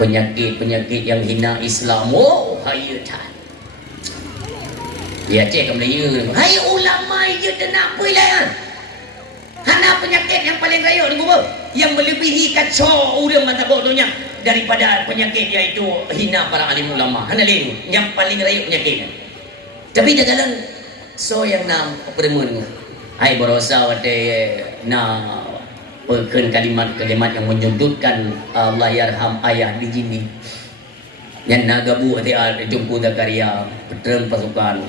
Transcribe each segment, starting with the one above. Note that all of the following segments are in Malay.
penyakit-penyakit yang hina Islam. Oh, hayatan. Ya cek ke Melayu. Hai ulama je tenang pui lah. Hana penyakit yang paling raya ni gua. Yang melebihi kacau urang mata bodohnya daripada penyakit iaitu hina para alim ulama. Hana lain yang paling raya penyakit. Tapi dalam so yang nam pertemuan hai berosa wate na perken kalimat-kalimat yang menyudutkan Allah yarham ayah di sini. Yang nagabu ati jumpu Zakaria peterang pasukan.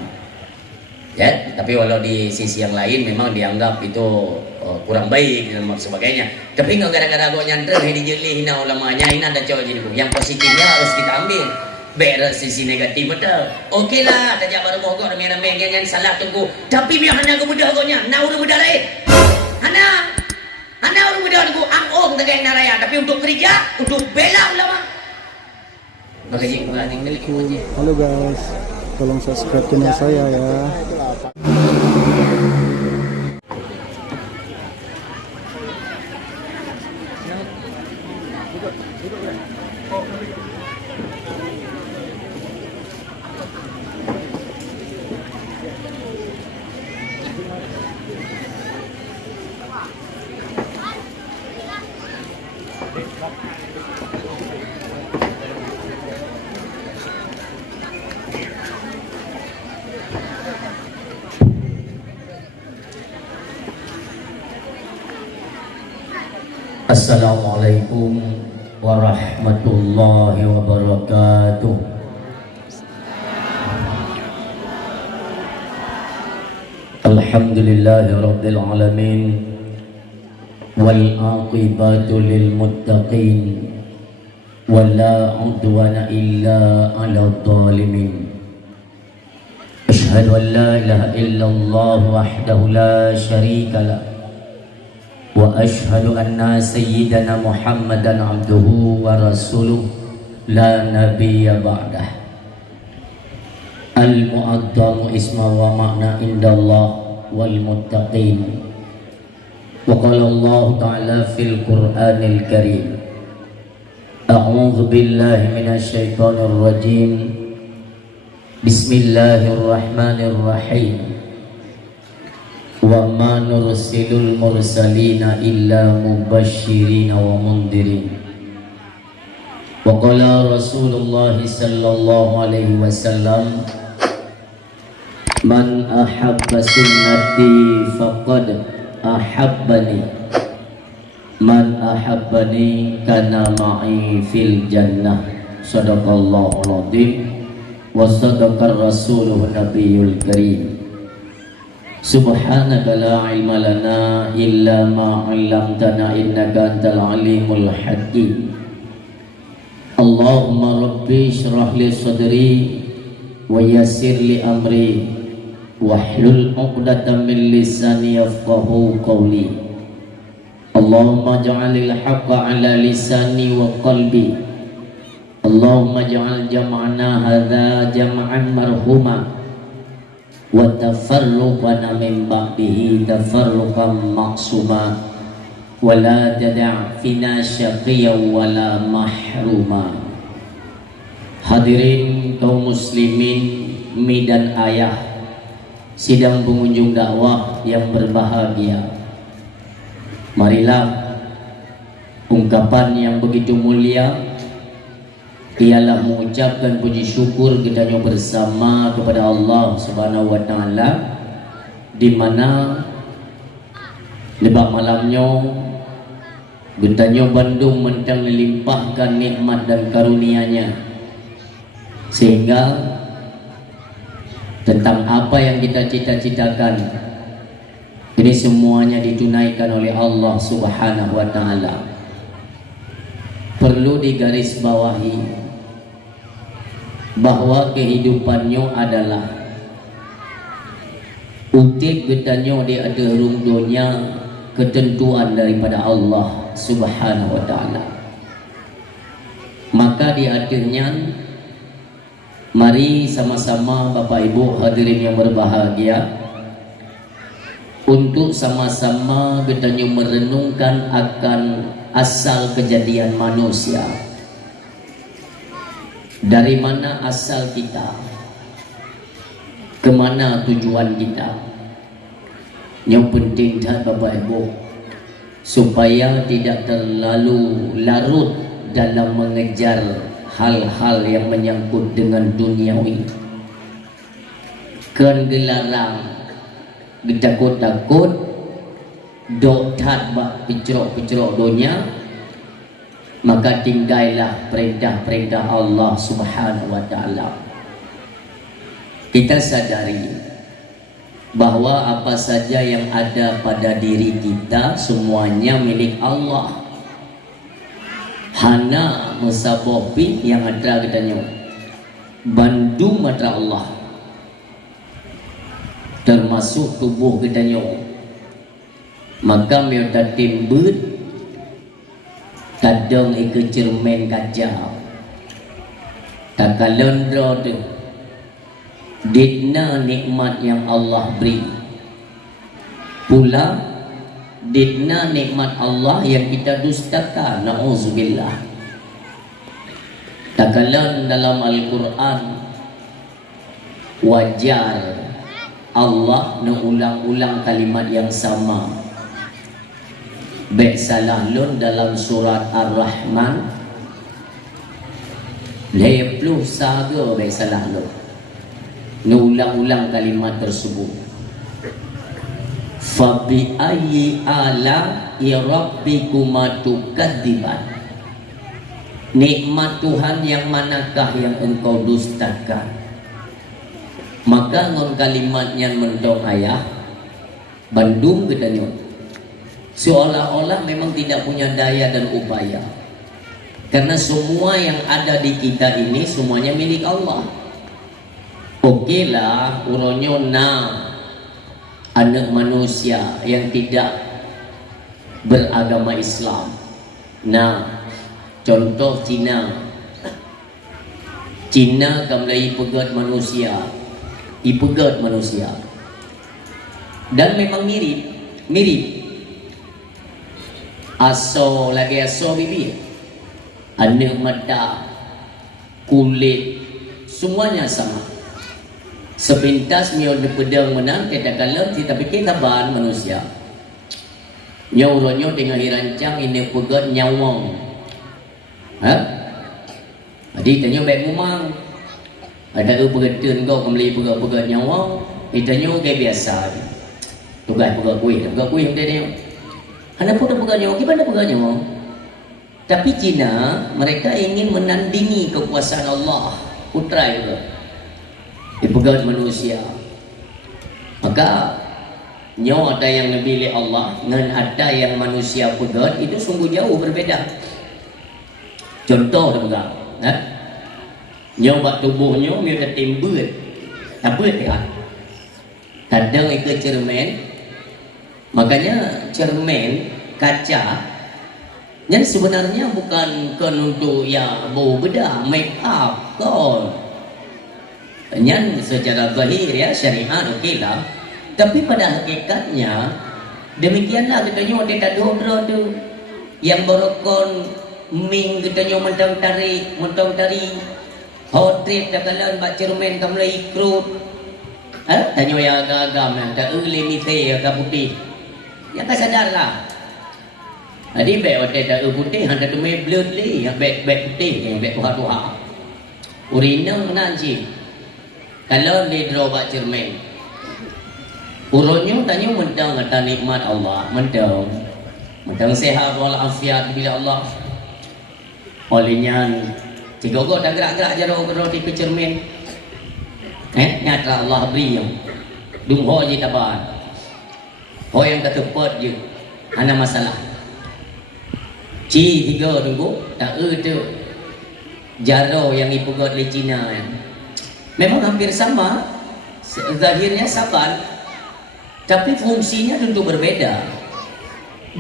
Ya, tapi walau di sisi yang lain memang dianggap itu kurang baik dan sebagainya. Tapi nggak gara-gara gua nyanter ini jeli hina ulamanya hina ada cowok jadi yang positifnya harus kita ambil. Beres sisi negatif betul. Okey lah, tajak baru mogok rame-rame yang salah tunggu. Tapi biar hana ke budak gonya, na urang budak lain. Hana urang budak tunggu angong tegak naraya, tapi untuk kerja, untuk bela ulama. Makasih kepada Halo guys, tolong subscribe channel saya ya. Assalamualaikum warahmatullahi wabarakatuh. Alhamdulillahi rabbil alamin wal aqibatu lil muttaqin wala udwana illa 'alal zalimin. Asyhadu an la ilaha illallah wahdahu la syarika lah wa ashhadu anna sayyidana Muhammadan abduhu wa rasuluh la nabiyya ba'dah. Al-mu'addamu isma wa ma'na indallah wal muttaqin. Wa qala Allah ta'ala fil Qur'anil Karim. A'udzu billahi minasy syaithanir rajim. Bismillahirrahmanirrahim. Wa ma nursilul mursalina illa mubashshirina wa mundirin. Wa qala Rasulullah sallallahu alaihi wasallam, man ahabba sunnati faqad ahabbani, man ahabbani kana ma'i fil jannah. Sadaqallahul azim wa sadaqar rasulun nabiyul karim. Subhanaka la ilma lana illa ma 'allamtana innaka antal alimul hakim. Allahumma rabbi shrah li sadri wa yassir li amri wahlul 'uqdatam min lisani yafqahu qawli. Allahumma ja'alil haqqa 'ala lisani wa qalbi. Allahumma ja'al jam'ana hadza jam'an marhuma wa tafarruqana min ba'dihi tafarruqan ma'suma wa la tada' fina syaqiyyan wa la mahruma. Hadirin kaum muslimin mi dan ayah, sidang pengunjung dakwah yang berbahagia, marilah ungkapan yang begitu mulia ialah mengucapkan puji syukur kita bersama kepada Allah Subhanahu wa taala, di mana lebak malamnya Guntanyo Bandung mentang melimpahkan nikmat dan karunia-Nya, sehingga tentang apa yang kita cita-citakan ini semuanya ditunaikan oleh Allah Subhanahu wa taala. Perlu digarisbawahi bahwa kehidupannya adalah utik getanyo di ada rungdonya ketentuan daripada Allah Subhanahu wa taala. Maka di akhirnya mari sama-sama Bapak Ibu hadirin yang berbahagia untuk sama-sama getanyo merenungkan akan asal kejadian manusia. Dari mana asal kita, kemana tujuan kita. Yang penting tak Bapak Ibu, supaya tidak terlalu larut dalam mengejar hal-hal yang menyangkut dengan duniawi. Kan gelarang takut-takut dok tat bak picrok-picrok dunia, maka tinggallah perintah-perintah Allah Subhanahu wa taala. Kita sadari bahwa apa saja yang ada pada diri kita semuanya milik Allah. Hana musabopi yang ada katanya bandu matra Allah, termasuk tubuh katanya. Maka mereka timbut kadang ikut cermin kaca tak kalendro tu ditna nikmat yang Allah beri, pula ditna nikmat Allah yang kita dustakan. Na'udzubillah. Tak kalan dalam Al-Quran wajar Allah mengulang-ulang kalimat yang sama. Baik salah lun dalam surat Ar-Rahman lepluh saga baik salah lun mengulang-ulang kalimat tersebut. Fabi ayyi ala rabbikuma tukadziban. Nikmat Tuhan yang manakah yang engkau dustakan? Maka ngon kalimatnya mendong ayah Bandung katanya, seolah-olah memang tidak punya daya dan upaya, karena semua yang ada di kita ini semuanya milik Allah. Oke lah uronyo anak manusia yang tidak beragama Islam. Nah, contoh Cina kamlai pegat manusia, ipegat manusia, dan memang mirip aso bibi, anak mata, kulit, semuanya sama. Sepintas miol pedang menang kita kalah, tapi kita bahan manusia. Nyauronyo dengan hirancang ini pegat nyawang. Jadi tanya baik mumang. Ada pegatun kau kembali pegat nyawang. Itanya kayak biasa. Tugas pegat kuih yang dia. Anda pun pegat nyawang, gimana pegat nyawang? Tapi Cina mereka ingin menandingi kekuasaan Allah. Putra itu. Dipegat manusia. Maka nyawa ada yang dipilih Allah dengan ada yang manusia pegat, itu sungguh jauh berbeda. Contoh dah pegang, nyawa tubuhnya mereka timbul, apa dia? Kadang ikut cermin, makanya cermin kaca, yang sebenarnya bukan untuk ya bau bedah, make up, kon. Yang secara zahir ya syariat okey lah, tapi pada hakikatnya demikianlah katanya dia tak dobra tu yang berokon ming katanya mentang tari hotrip tak kalan bak cermin kamu lagi krut tanya ya agam tak limite agak putih ya tak sadarlah. Jadi baik hotel tak putih hanya tu main blood li baik putih baik tuha urinang nanti. Kalau dia draw bak cermin, urunnya tanya mentang kata nikmat Allah, mentang sehat walafiat bila Allah. Olehnya tiga gok dah gerak-gerak jaro di cermin. Nyata Allah beri yang dumho je taban. Ho yang tak tepat je, ada masalah. Tiga tunggu tak tu jaro yang ipugot di Cina. Memang hampir sama, zahirnya sabar, tapi fungsinya tentu berbeda.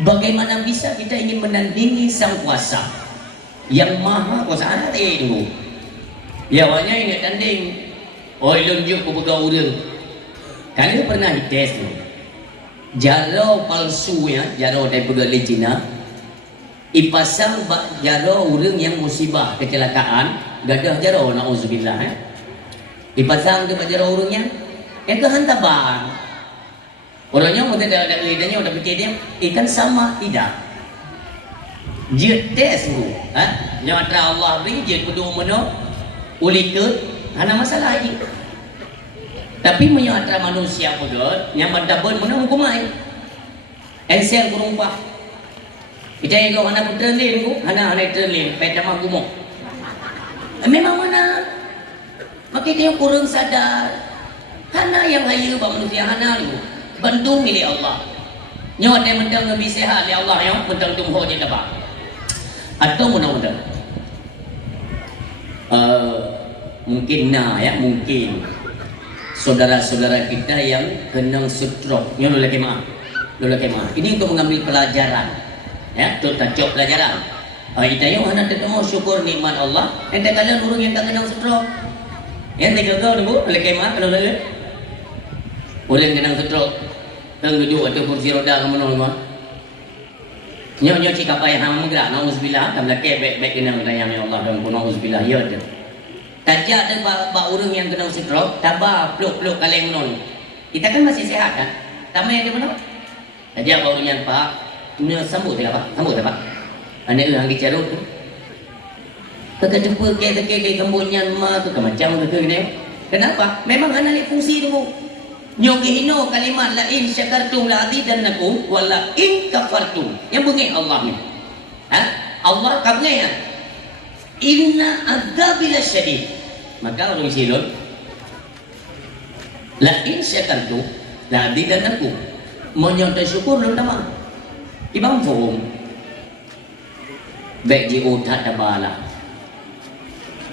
Bagaimana bisa kita ingin menandingi sang kuasa yang maha kuasa itu? Ya awalnya ini tanding, oh lunjuk ku urang. Kalian pernah tes tu? Jaro palsu ya, jaro dari pegawai Cina, ipasang bak jaro orang yang musibah kecelakaan gadah jaro na'udzubillah ipasang ke bak jaro orangnya itu hantaban orangnya mungkin ada lidahnya udah pikir dia ikan sama tidak jid tes bu nyata Allah beri jid kudu meno uli ke hana masalah lagi tapi menyatra manusia pun yang mendabur meno hukumai ensel kurumpah kita yang kau anak terlin ku, anak terlin, peta mah gumok. Memang mana? Maka dia kurang sadar. Hana yang hayu bang manusia hana ni, bantu milik Allah. Nyawa dia mentang lebih sehat ya Allah yang mentang tumho je dapat. Atau mudah-mudahan. Mungkin mungkin saudara-saudara kita yang kena stroke. Nyo lagi maaf. Ini untuk mengambil pelajaran. Ya, tu tajuk pelajaran. Kita yang hendak ketemu syukur nikmat Allah. Ente kalian orang yang tak kenal stroke. Yang tak gagal dulu, boleh kemah kalau lele. Boleh kenal stroke. Tang duduk atau kursi roda kamu nama. Nyo cik apa yang hang gerak, nauzubillah, tam laki baik kenal tayang ya Allah dan pun nauzubillah ya je. Tajak dan ba orang yang kenal stroke, tabah peluk kaleng non. Kita kan masih sehat kan? Tamai ada mana? Tajak ba orang yang pak sambut tak apa? Anak orang bicara tu. Kata jumpa ke kembunyan ma tu macam tu ni. Kenapa? Memang anak fungsi tu. Nyogihino kalimat la in syakartum la azidannakum wa la in kafartum. Yang bunyi Allah ni. Allah kata ya. Inna adzabil syadid. Maka orang silon la in syakartum la azidannakum. Menyontai syukur lu tamam. Ibang phụng baik di otak tabala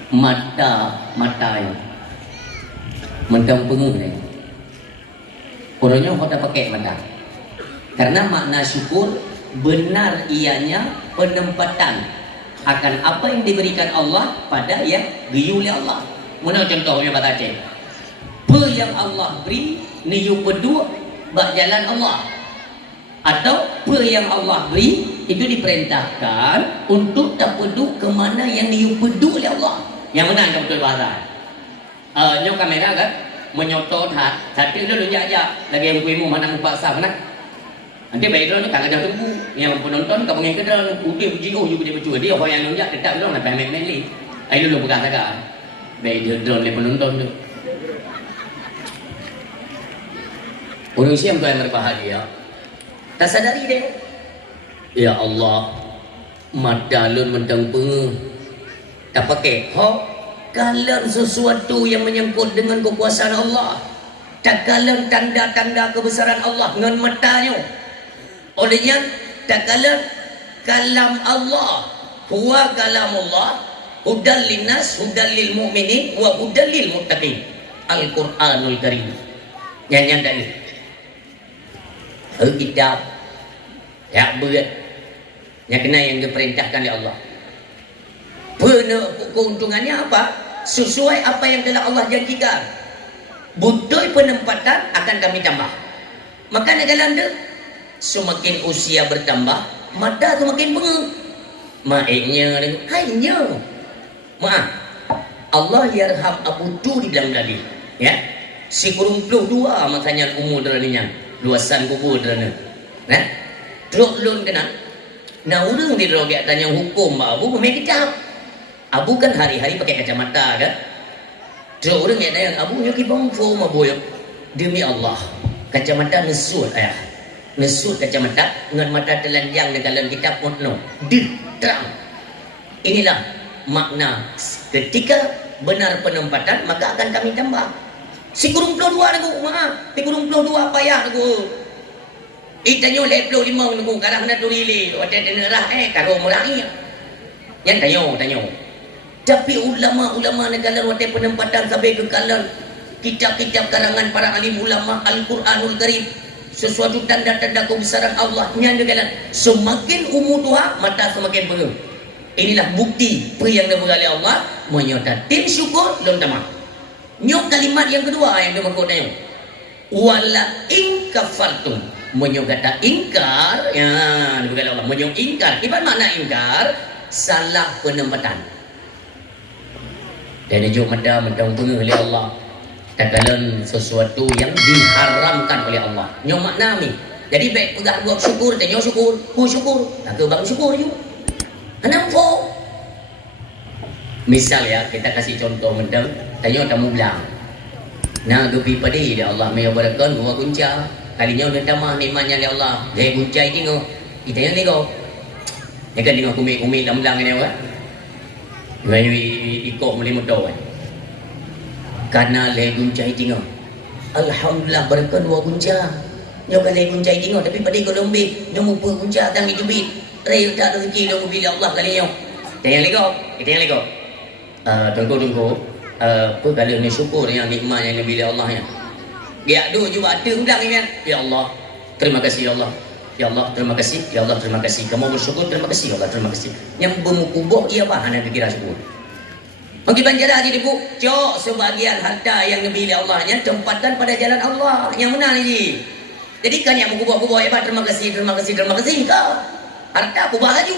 mata yang mentang pengung ni orangnya kau pakai mata karena makna syukur benar ianya penempatan akan apa yang diberikan Allah pada yang diuli Allah. Mana contohnya kata Aceh apa yang Allah beri niyu pedua bak jalan Allah atau apa yang Allah beri itu diperintahkan untuk tak pedu ke mana yang diupedu oleh Allah. Yang mana yang betul bahasa nyok kamera kan menyotot satu dulu jajak lagi yang kuimu mana mupaksa mana nanti baik dulu tak ada tunggu yang penonton kau pengen kedal udah puji juga dia bercua dia orang yang nunjak tetap dulu nak pemek-pemek ayo dulu bukan tak baik dia drone le penonton tu orang siam tu yang berbahagia. Tak sadari dia. Ya Allah, mata lun mentang peng. Tak pakai. Kalau sesuatu yang menyangkut dengan kekuasaan Allah, tak kalah tanda-tanda kebesaran Allah dengan matanya. Olehnya, tak kalah kalam Allah. Huwa kalam Allah. Hudal linnas, hudal lil mu'minin, wa hudal lil muttaqin. Al-Quranul Karim. Yang tadi. Kitab ya berat yang kena yang diperintahkan oleh Allah. Keuntungannya apa? Sesuai apa yang telah Allah janjikan. Betul penempatan akan kami tambah. Maka dalam dia semakin usia bertambah mata semakin bengeng. Maiknya hanya maaf Allah yarham Abu Tu di dalam tadi ya si kurung 22 makanya umur deraninya luasan kubur derana nah truk lun kena nah urang di rogiat tanya hukum Abu pemain kecap Abu kan hari-hari pakai kacamata kan truk urang yang ada Abu nyoki bangfo maboyok demi Allah kacamata nesut nesut kacamata dengan mata telanjang dengan dalam kitab mutno terang. Inilah makna ketika benar penempatan maka akan kami tambah. Si kurung 22 aku maaf, si kurung 22 payah aku. Itanyo 25 aku karang na turili, wate denerah karo mulangi. Yan tanyo. Tapi ulama-ulama negara wate penempatan sampai ke kalan kitab-kitab karangan para alim ulama Al-Quranul Karim sesuatu tanda-tanda kebesaran Allah nyanda semakin umur tua mata semakin penuh. Inilah bukti apa yang diberkati Allah menyota tim syukur dan tamak. Nyok kalimat yang kedua yang dimaksudnya wala in kafartum Menyo kata ingkar, ya, bukan Allah. Menyo ingkar. Ibarat makna ingkar, salah penempatan. Dan juga mentang oleh Allah. Katakan sesuatu yang diharamkan oleh Allah. Nyo makna ni. Jadi baik pegang buat syukur, tanya syukur, ku syukur, tak ke bang syukur juga. Kenapa? Misal ya, kita kasih contoh mentang, tanya tamu bilang. Nah, gepi padi dia Allah mai barakan gua kunca. Kalinya udah tamah nikmatnya dia Allah. Dia kunca tengok. Kita yang tengok. Dia kan tengok kumik-kumik dalam ni apa? Mai ikut muli motor kan. Karena le kunca tengok. Alhamdulillah barakan gua kunca. Nyo kan le kunca tengok tapi padi ko lombe, nyo mupa kunca tang dijubit. Rei tak rezeki lo bila Allah kalinya. Kita yang tengok. Kita yang tengok. Tunggu. Apa kalau ni syukur yang nikmat yang bila Allah ya. Dia ada juga ada undang ni kan. Ya Allah, terima kasih ya Allah. Ya Allah, terima kasih. Ya Allah, terima kasih. Kamu bersyukur, terima kasih ya Allah, terima kasih. Yang bermukubah ia apa hana fikir syukur. Bagi banjara aja ibu, cok sebagian harta yang bila Allah nya tempatan pada jalan Allah. Yang mana ni? Jadi kan yang mukubah-kubah hebat, terima kasih, terima kasih, terima kasih kau. Harta kubah aja.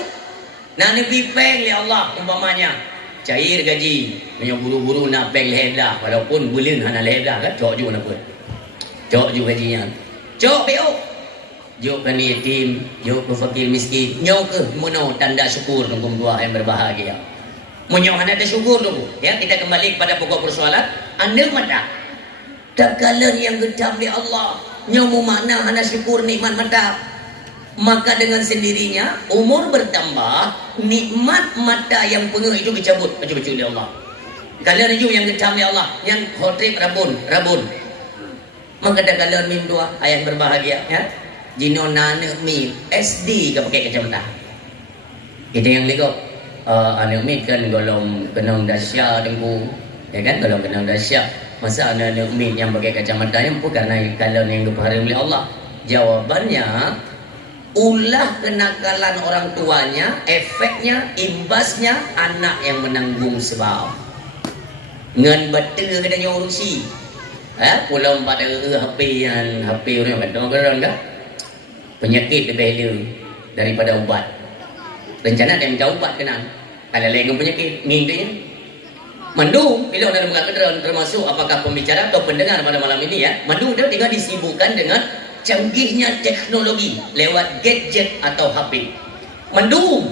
Nah ni peng ya Allah umpamanya. Cair gaji, punya buru-buru nak peng leher walaupun bulan hana leher kan, cok juga nak buat. Cok juga gajinya. Cok PO. Jok ke yatim, jok ke fakir miskin, nyok ke mono tanda syukur tunggu dua yang berbahagia. Munyo hana ada syukur dulu. Ya, kita kembali kepada pokok persoalan. Anda mata. Takalan yang gentam di Allah, nyomu makna hana syukur nikmat mata. Maka dengan sendirinya umur bertambah, nikmat mata yang penuh itu dicabut betul-betul oleh Allah. Kalian itu yang gentam oleh Allah, yang khotrib rabun. Maka ada kalian mim dua ayat berbahagia ya. Jino nane mim SD ke pakai kacamata. Itu yang lego anak mim kan golong kenang dahsyat dengku. Ya kan golong kenang dahsyat. Masa anak mim yang pakai kacamata yang pun karena kalian yang dipahala oleh Allah. Jawabannya ulah kenakalan orang tuanya, efeknya, imbasnya anak yang menanggung sebab. Ngan betul katanya urusi. Pulau pada HP orang kata kan? Penyakit lebih dia daripada ubat. Rencana dia minta ubat kenal. Kalau lagi penyakit, ngintanya. Mandu, bila orang mengatakan termasuk apakah pembicara atau pendengar pada malam ini ya. Mandu dia tinggal disibukkan dengan canggihnya teknologi lewat gadget atau HP. Mendung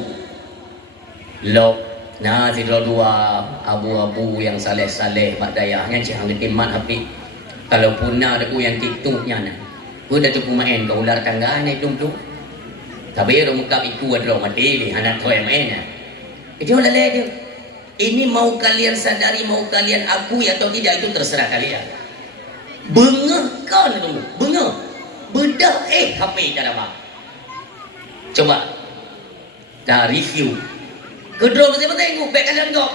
lok nah si dua abu-abu yang saleh-saleh mak dayahnya jangan ketimat HP. Kalau punah ada yang TikToknya nah. Ku dah tu main ke ular tangga ni tung. Tapi ro muka itu ada mati ni anak toy main. Itu lele dia. Ini mau kalian sadari, mau kalian akui atau tidak itu terserah kalian. Bengah kan kamu, bengah. Bedah HP dah dapat. Coba dah review. Kedua mesti tengok baik kalian kau.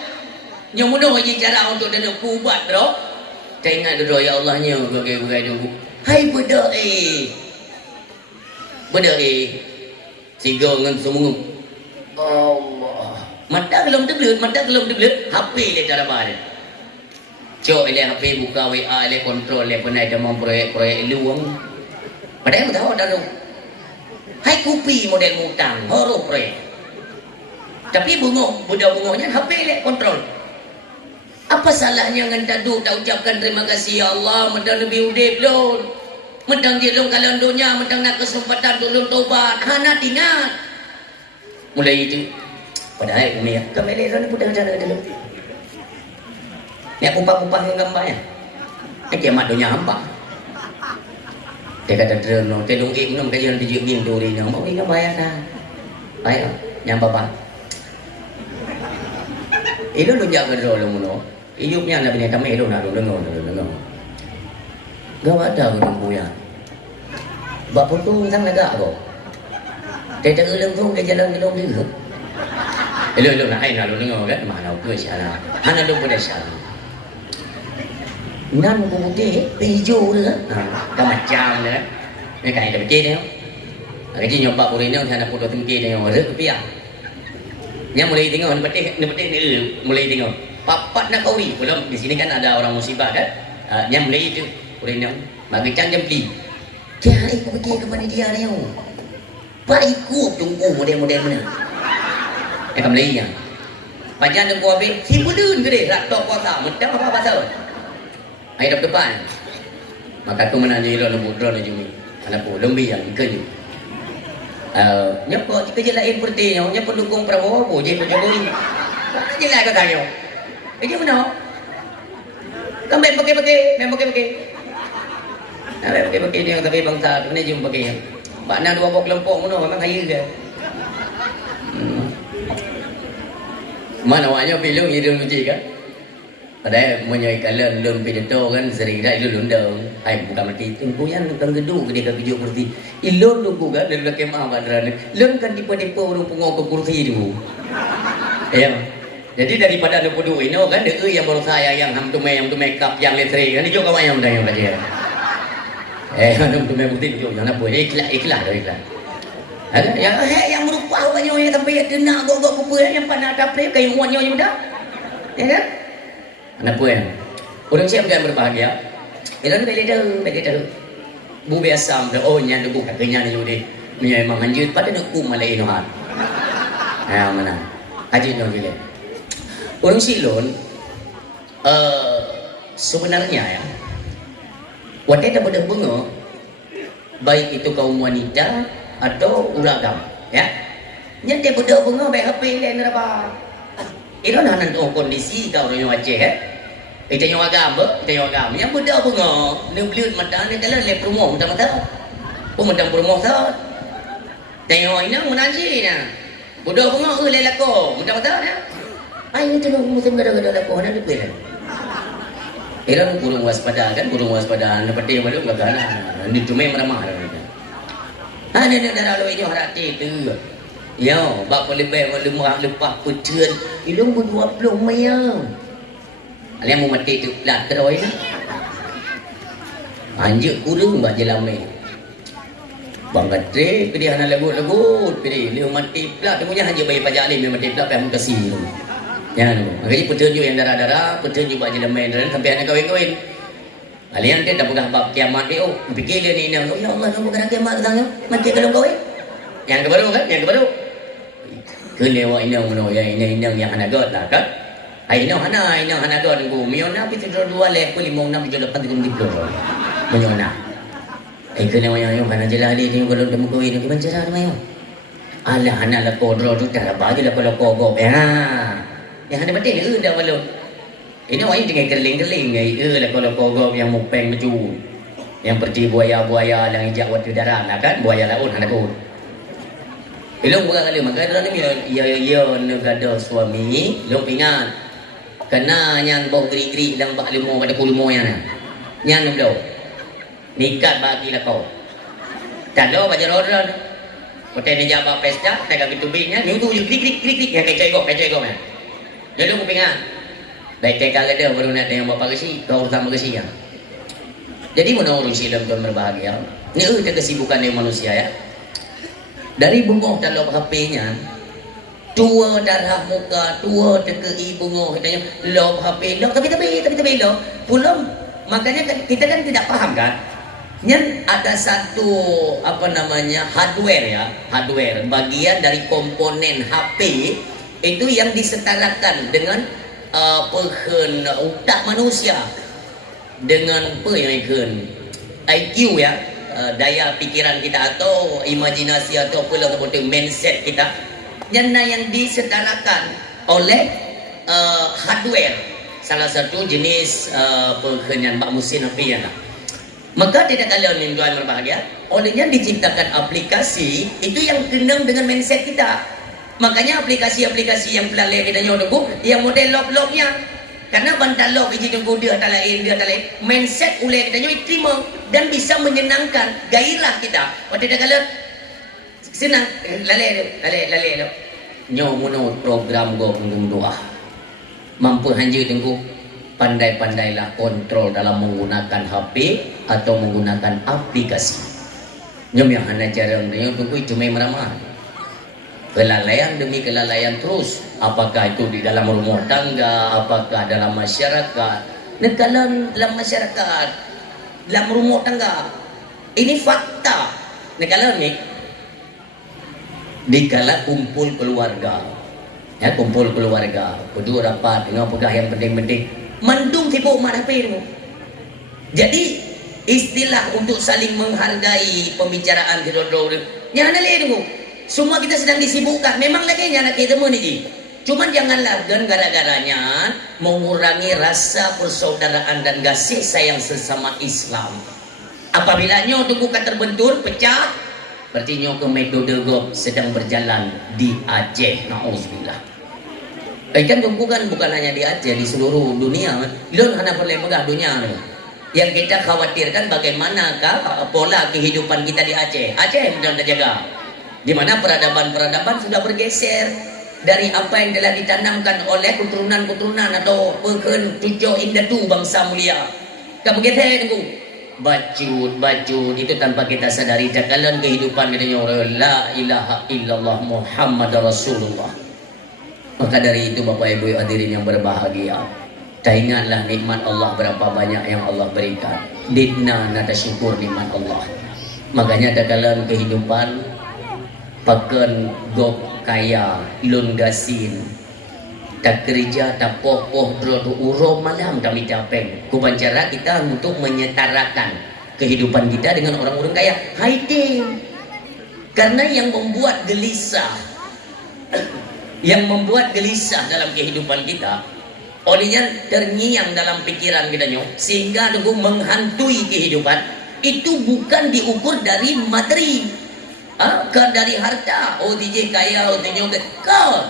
Yang mudah aja cara untuk dana kubat bro. Tengok kedua ya Allahnya bagai-bagai dulu. Hai bedah Bedah Siga dengan semua. Allah. Mata belum terbelut, HP le dah dapat. Cok le HP buka WA le kontrol le penai demam proyek luang. Padahal tahu dah tu. Hai kopi model mutang, horo proyek. Tapi bunga-bunganya HP le kontrol. Apa salahnya dengan tadu tak ucapkan terima kasih ya Allah, medang lebih udip lon. Medang dia lon kalian dunia, medang nak kesempatan untuk tobat. Hana ingat. Mulai itu padahal umi kami le ron budak cara dulu. Ya kupak-kupak gambarnya. Kiamat dunia hamba. Dia kata terus, telung nom kajian tujuh ging tu dia mau ni bayar dah, bayar, yang bapa. Itu lu jaga dulu lu muno, hidupnya nak punya kami itu nak lu dengar. Gawat dah orang punya. Bapa tu sang lega aku. Dia tak ulang tu dia jalan minum dulu. Lu nak ai nak lu dengar kan mana tu sana, hana lu pada sana. Nan putih hijau tu kan dah macam dah ni kan dah betul dia kerja nyoba puri ni sana foto tinggi dia orang rupiah yang mulai tengok ni betul ni mulai tengok papat nak kawi belum di sini kan ada orang musibah kan yang mulai itu puri ni bagi jam beli Dia ikut pergi ke panitia dia. Pak ikut tunggu model-model mana. Yang Melayu nya. Panjang tunggu habis, si belun ke dia, laptop kuasa, mentang apa pasal. Air depan. Maka tu mana ni drone buat drone ni. Anak pun lembi yang kerja. Nyapa kerja lain seperti nya, nyapa dukung Prabowo apa je Jokowi. Aje lah kata yo. Dia mana? Kan main pakai-pakai. Pakai dia tapi bangsa tu ni jum pakai. Makna dua bok lempong mana memang kaya dia. Mana awaknya film ideologi kan? Padahal menyai kalian lun pidato kan sering dah itu lundang. Hai bukan mati tunggu yang tang gedung dia ke video kursi. Ilon tunggu kan dan kemah badran. Lun kan tipe-tipe orang pengok ke kursi tu. Ya. Jadi daripada ada pudu ini kan dia yang baru saya yang ham tu make up yang letri kan dia juga yang dah yang dia. Ham tu make putih tu yang apa? Ikhlas. Ada yang merupa banyak yang sampai kena gogok kupu yang pandang dapre kayu wanyo yang dah. Ya kan? Anak puan, orang siapa yang berbahagia? Ilan beli dah. Bu biasa, oh nyan tu bukan kenyang ni jadi. Ni memang hanjut pada nak malai nohan. Mana? Haji no gile. Orang silon, sebenarnya ya, wanita pada bunga, baik itu kaum wanita atau uragam, ya. Yang dia pada bunga baik HP lain apa? Itu nak kondisi kau orang yang Aceh kita yang agama yang benda apa ngah ni beliau mata ni kalau le promo mata pun mata promo sah tengok ini menaji nah benda apa ngah le lako mata ai ni tu musim gada-gada lako ada lebih era burung waspada nepati baru gagana ni tu memang ramah ada darah lo ini harati tu. Yo, bak lebih lepas pecun. Ilung berdua belum mayang. Alian mau mati tu lah teroi na. Anjuk kurung bak jelam ni. Bang katre pilih anak lagu pilih dia mati pula tunggunya hanya bayar pajak ni dia mati pula payah kasih tu. Ya tu. Makanya pecun ju yang darah-darah, pecun ju bak jelam main dan sampai anak kawin. Alian dia dah pegang bab kiamat dia. Oh, fikir dia ni ya Allah nak bukan kiamat datang mati kalau kawin. Yang kebaru kan? Yang kebaru. Kelewa inang meno ya inang yang hanagot lah kan. Ai inang hanagot nggu miona pi tidro dua le ko 56 7 8 3 diplo. Miona. Ai kelewa yang hana jela ali ni kalau demu ko ini gimana cara mayo. Ala hana la kodro tu dah bagi la kalau kogop ya. Yang hana mati dah malu. Ini wai dengan keling-keling ai la kalau kogop yang mupeng meju. Yang pergi buaya-buaya yang hijak waktu darah kan buaya laut hana ko. Ilung bukan kali maka dalam ni ya negara suami long ingat kena yang bau geri-geri dan bak limo pada kulmo yang yang belum nikat bagi lah kau tak ada baca rodan hotel ni jawab pesta tak kaki tubingnya ni tu klik yang kecai kau ya jadi lu ingat baik tekal ada baru nak yang bapak kesi kau utama kesi ya jadi menurut dalam tuan berbahagia ni kesibukan dia manusia ya. Dari bengok dalam HP-nya tua darah muka tua dekei bengok katanya lock HP lock tapi lock pulang makanya kita kan tidak paham kan yang ada satu apa namanya hardware bagian dari komponen HP itu yang disetarakan dengan perhen otak manusia dengan apa yang IQ ya daya pikiran kita atau imajinasi atau apa yang mindset kita yang disetarakan oleh hardware salah satu jenis perkenaan bak musim api ya. Maka tidak kalian tuan berbahagia olehnya diciptakan aplikasi itu yang kena dengan mindset kita. Makanya aplikasi-aplikasi yang pelalai kita nyodoku yang model lock-locknya karena bantal lock ini dia tak lain mindset oleh kita nyoy terima dan bisa menyenangkan gairah kita. Waktu dia kala senang lalai nyo mono program go penggum doa mampu hanji tengku pandai-pandailah kontrol dalam menggunakan HP atau menggunakan aplikasi. Nyom yang hana jarang dia tengku cuma meramah kelalaian demi kelalaian terus, apakah itu di dalam rumah tangga, apakah dalam masyarakat. Dan kalau dalam masyarakat, dalam rumah tangga Ini fakta. Negara ni dikala kumpul keluarga, ya kumpul keluarga, berdua rapat dengan pegah yang penting-penting, mendung tipu mak dapir tu. Jadi istilah untuk saling menghargai pembicaraan kita dulu. Yang ada tu, semua kita sedang disibukkan. Memang lagi yang nak kita ni. Cuman janganlah dan gara-garanya mengurangi rasa persaudaraan dan kasih sayang sesama Islam. Apabila nyo tu bukan terbentur, pecah, berarti nyo ke metode gop sedang berjalan di Aceh. Nauzubillah. Kan bukan hanya di Aceh, di seluruh dunia. Lon hanya boleh megah dunia. Yang kita khawatirkan bagaimanakah pola kehidupan kita di Aceh. Aceh yang sedang terjaga. Di mana peradaban-peradaban sudah bergeser dari apa yang telah ditanamkan oleh keturunan-keturunan atau pekan tujuh indatu bangsa mulia. Kamu kita tunggu bacut itu tanpa kita sadari jagalan kehidupan katanya la ilaha illallah Muhammad Rasulullah. Maka dari itu Bapak Ibu hadirin yang berbahagia, ingatlah nikmat Allah berapa banyak yang Allah berikan. Didna nada syukur nikmat Allah. Makanya jagalan kehidupan pakan gop kaya ilun gasin tak kerja tak poh drodo uro malam kami capek kubancara kita untuk menyetarakan kehidupan kita dengan orang-orang kaya hiding. Karena yang membuat gelisah dalam kehidupan kita olehnya terngiang dalam pikiran kita sehingga itu menghantui kehidupan itu bukan diukur dari materi. Kan dari harta, DJ kaya, DJ kau.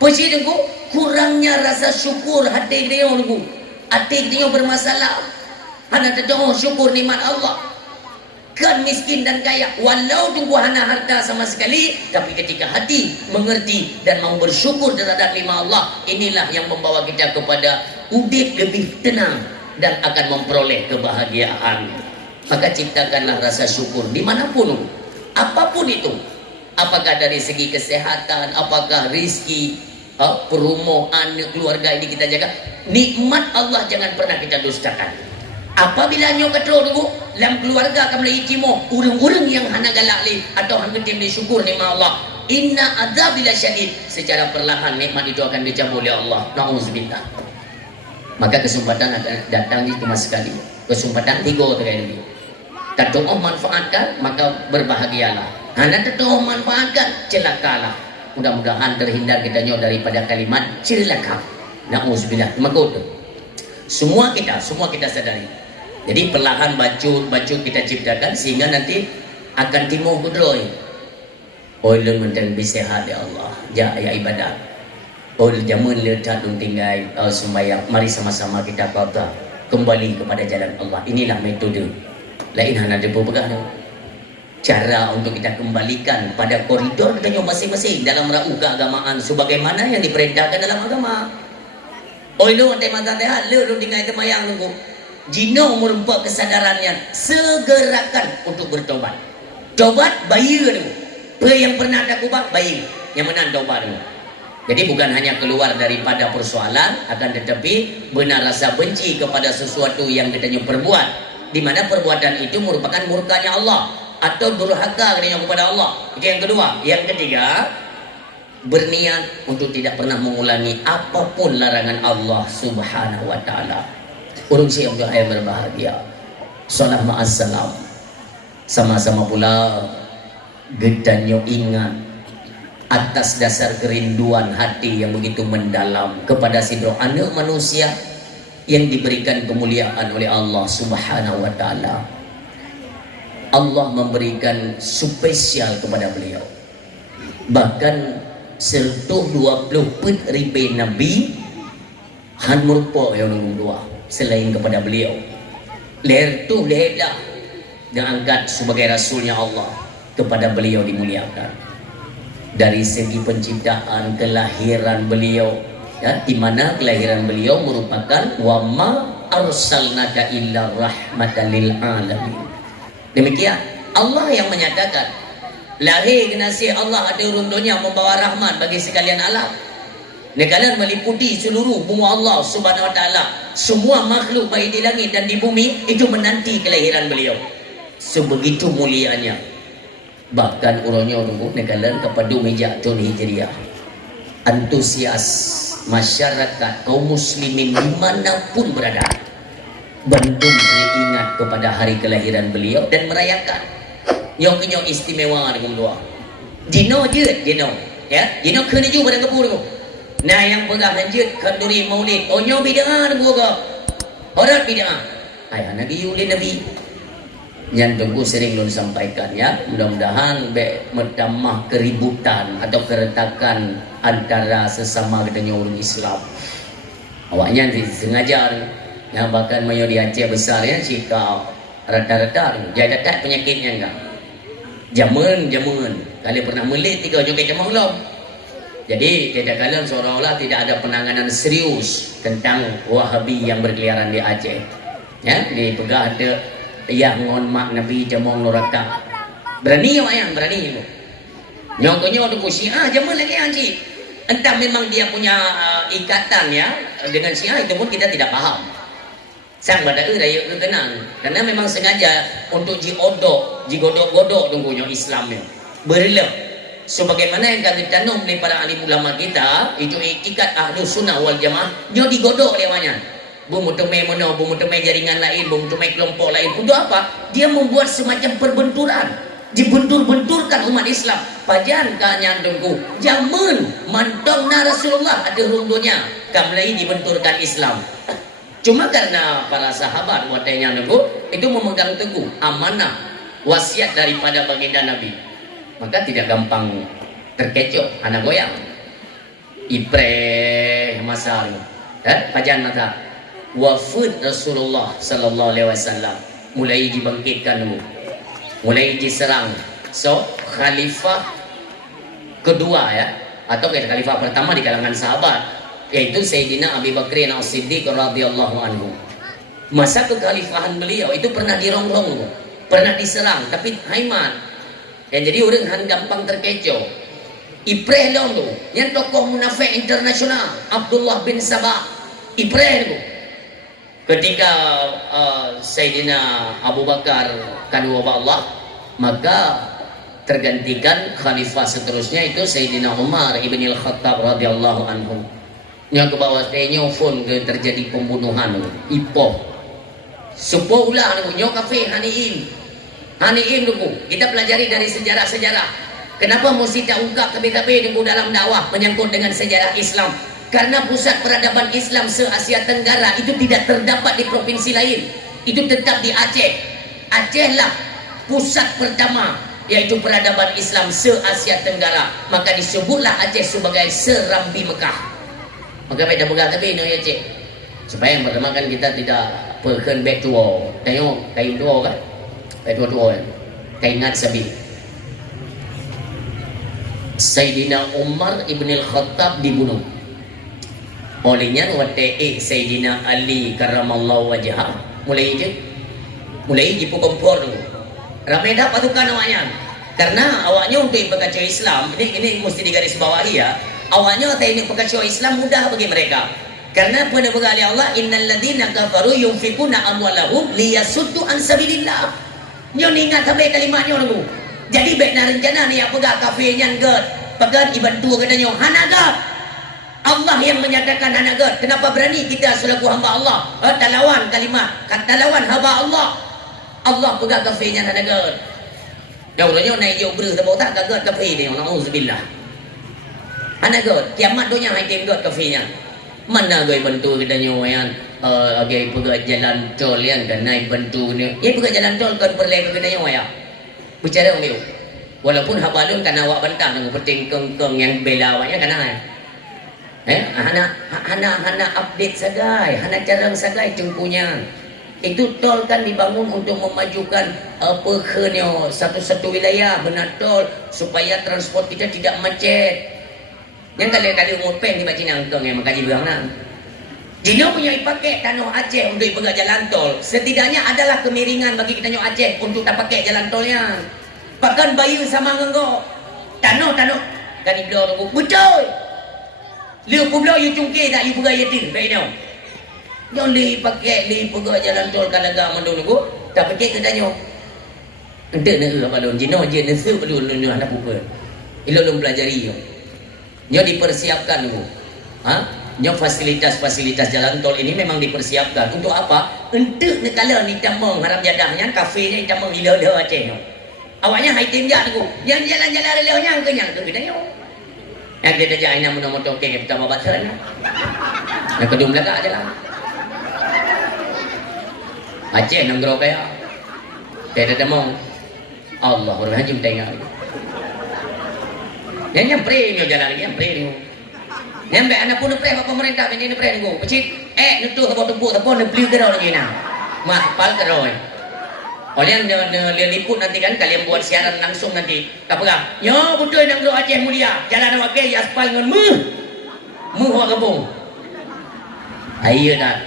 Pasti tengku kurangnya rasa syukur hati dia tengku. Hati dia bermasalah. Hana terdengar syukur nikmat Allah. Kan miskin dan kaya, walau tunggu hana harta sama sekali, tapi ketika hati mengerti dan mau bersyukur terhadap nikmat Allah, inilah yang membawa kita kepada hidup lebih tenang dan akan memperoleh kebahagiaan. Maka ciptakanlah rasa syukur dimanapun. Apapun itu, apakah dari segi kesehatan, apakah rizki, perumahan, keluarga ini kita jaga, nikmat Allah jangan pernah kita dustakan. Apabila nyo katro dulu dalam keluarga kamu ikimo urang-urang yang hana galak li atau hana tim syukur nikmat Allah, inna adzabil syadid, secara perlahan nikmat itu akan dicabut oleh Allah. Nauzubillah. Maka kesempatan akan datang di cuma sekali. Kesempatan 3 terkait ini. Tatoh manfaatkan maka berbahagialah. Hana tatoh manfaatkan celakalah. Mudah-mudahan terhindar kita daripada kalimat celaka. Nauzubillah. Maka semua kita sadari. Jadi perlahan bacut kita ciptakan sehingga nanti akan timbul kudroy. Ulun mental bisehat ya Allah. Ja ya ibadah. Ul jamun letak dun tinggal sembahyang. Mari sama-sama kita kata kembali kepada jalan Allah. Inilah metode. Lain hanya ada beberapa cara untuk kita kembalikan pada koridor kita masing-masing dalam rauh keagamaan sebagaimana yang diperintahkan dalam agama. Oh lu ada mata tehat, lu tinggal temayang tunggu. Jino merupakan kesadarannya segerakan untuk bertobat. Tobat bayar tu. Apa yang pernah tak ubah bayar. Yang menang tobat tu. Jadi bukan hanya keluar daripada persoalan, akan tetapi benar rasa benci kepada sesuatu yang kita perbuat. Di mana perbuatan itu merupakan murkanya Allah atau durhaka kepada Allah. Itu yang kedua. Yang ketiga, berniat untuk tidak pernah mengulangi apapun larangan Allah Subhanahu wa taala. Urung siang yang berbahagia. Salam ma'assalam. Sama-sama pula gedanyo ingat atas dasar kerinduan hati yang begitu mendalam kepada sidro anak manusia yang diberikan kemuliaan oleh Allah Subhanahu wa taala. Allah memberikan spesial kepada beliau. Bahkan sertuh 20 put ribe Nabi han merupa yang dua selain kepada beliau. Leher tu lehedah diangkat sebagai rasulnya Allah, kepada beliau dimuliakan. Dari segi penciptaan, kelahiran beliau, ya, di mana kelahiran beliau merupakan wa ma arsalnaka illa rahmatan lil alamin. Demikian Allah yang menyatakan lahir generasi Allah ada urun dunia membawa rahmat bagi sekalian alam. Negara meliputi seluruh bumi Allah Subhanahu wa taala. Semua makhluk baik di langit dan di bumi itu menanti kelahiran beliau. sebegitu mulianya. Bahkan urangnya tunggu negalan kepada meja tahun Hijriah. Antusias masyarakat kaum muslimin dimanapun berada, Bandung teringat kepada hari kelahiran beliau dan merayakan. Nyok istimewa dengan doa. Dino je, dino. Ya, dino kena juga pada kepu tu. Nah yang pegang lanjut kenduri maulid. Oh nyo bid'ah tu gua. Orang bid'ah. Ai nabi ulil nabi. Yang tunggu sering nun sampaikan ya. Mudah-mudahan mendamah keributan atau keretakan antara sesama katanya orang Islam. Awaknya sengaja yang bahkan mayo di Aceh besar ya jika rata-rata dia dapat penyakitnya enggak. Jamun kali pernah melit tiga joget jamah belum. Jadi tidak kalian seolah-olah tidak ada penanganan serius tentang Wahabi yang berkeliaran di Aceh. Ya, di pegah ada yang ngon mak Nabi jamong noraka. Berani yang berani itu. Nyongkonya waktu Syiah jamun lagi anji. Entah memang dia punya ikatan ya dengan Syiah itu pun kita tidak paham. Sang pada daya kenang karena memang sengaja untuk jigodok-godok tunggunya Islamnya berilah sebagaimana yang kami tanam oleh para alim ulama kita itu ikat ahlu sunnah wal jamaah dia digodok lewatnya bumutemai jaringan lain bumutemai kelompok lain untuk apa dia membuat semacam perbenturan dibentur-benturkan umat Islam pajan kanya tunggu jamun mantong na Rasulullah ada rundunya kamlai dibenturkan Islam. Cuma karena para sahabat watanya nunggu itu memegang teguh amanah wasiat daripada baginda Nabi, maka tidak gampang terkecoh anak goyang. Ipreh masal, pajan mata wafud Rasulullah Sallallahu Alaihi Wasallam mulai dibangkitkan dulu, mulai diserang. So khalifah kedua ya atau khalifah pertama di kalangan sahabat yaitu Sayyidina Abi Bakrin As-Siddiq radhiyallahu anhu. Masa kekhalifahan beliau itu pernah dirongrong, pernah diserang, tapi haiman. Ya, jadi orang han gampang terkecoh. Ipreh dong tu, yang tokoh munafik internasional Abdullah bin Sabah. Ipreh tu. Ketika Sayyidina Abu Bakar kadua Allah, maka tergantikan khalifah seterusnya itu Sayyidina Umar ibn al-Khattab radhiyallahu anhu. Yang ke bawah tenyofon terjadi pembunuhan ipoh supo ulah nyok kafe haniin dulu kita pelajari dari sejarah-sejarah kenapa mesti tak ungkap tapi dulu dalam dakwah menyangkut dengan sejarah Islam karena pusat peradaban Islam se-Asia Tenggara itu tidak terdapat di provinsi lain itu tetap di Aceh. Aceh lah pusat pertama yaitu peradaban Islam se-Asia Tenggara, maka disebutlah Aceh sebagai Serambi Mekah. Maka baik dah pegang tapi ini ya cik supaya yang pertama kan kita tidak perken back to war tengok kain tua kan back to war kain ngat sabi Sayyidina Umar ibn al-Khattab dibunuh olehnya wate Sayyidina Ali karramallahu wajhah mulai dipukul ramai dah pasukan awaknya karena awaknya untuk berkacau Islam ini mesti digaris bawahi ya. Awalnya teknik pekacau Islam mudah bagi mereka karena pada berkali Allah innal ladzina kafaru yunfikuna amwalahum liyasuddu an sabilillah. Nyo ingat sampai kalimatnya dulu. Jadi baik nak rencana ni apa gak kafirnya gad. Pegan ibantu katanya hanaga. Allah yang menyatakan hanaga. Kenapa berani kita selaku hamba Allah tak lawan kalimat kata lawan hamba Allah. Allah pegang kafirnya hanaga. Ya orangnya naik jauh beru sebab tak gad kafir ni auzubillah. Anak god, kiamat dunia hakim god kafirnya. Mana gay bantu kita nyawayan agak pegat jalan tol yang kan naik bantu ni. Ya pegat jalan tol kan perlai kita nyawaya. Bicara orang itu. Walaupun habalun kan awak bantah dengan penting keng yang bela awaknya kan hana update sagai, hana carang sagai cengkunya. Itu tol kan dibangun untuk memajukan perkenyo satu-satu wilayah benar tol supaya transport kita tidak macet. Yang kali-kali umur pen di Bacina Angkong yang mengkaji bilang nak. Jino punya pakai tanah Aceh untuk pegang jalan tol. Setidaknya adalah kemiringan bagi kita nyok Aceh untuk tak pakai jalan tolnya. Bahkan bayu sama ngenggo. Tanah kan iblo tu betul. Liu pula you cungkir tak you pegang yatim baik no. Jangan li pakai li pegang jalan tol kalaga mandul tu tak pakai kita nyok. Ente nak apa don jino je nesu perlu nunjuk anak buku. Ilo belum pelajari yo. Nyo dipersiapkan dulu. Nyo fasilitas jalan tol ini memang dipersiapkan untuk apa? Ente nekala ni tamang harap jadahnya kafenya tamang ilo-ilo Aceh no. Awaknya hai tim jak tu. Yang jalan-jalan relehnya kenyang tu kita nyo. Yang kita jak ina motor ke kita bawa baterai. Nak kedum belakang aja lah. Aceh nang gro kaya. Kita tamang Allah berhajim tengok. Yang pre jalan lagi, yang pre ni. Yang anak pun pre pemerintah ini pre ni. Pecik nutu ke botol tapi nak beli kerau lagi nak. Mahal kerau. Oleh yang dia liput nanti kan kalian buat siaran langsung nanti. Apa kah? Yo betul nang gro Aceh mulia. Jalan awak ke aspal dengan awak kampung. Ayo dah.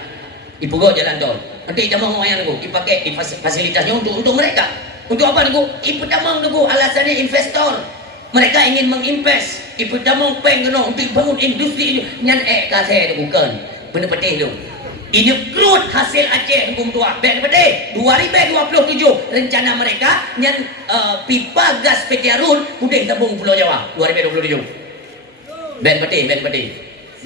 Ibu go jalan tol. Nanti jamang orang yang tu dipakai di fasilitasnya untuk mereka. Untuk apa tu? Ibu tamang tu alasannya investor. Mereka ingin menginvest. Ibu tamang pengen untuk bangun industri ini. Nyan kasih tu bukan. Benda penting tu. Ini growth hasil Aceh hukum tua. Baik penting. 2027 rencana mereka nyan pipa gas PT Arun udah tabung Pulau Jawa 2027. Baik penting.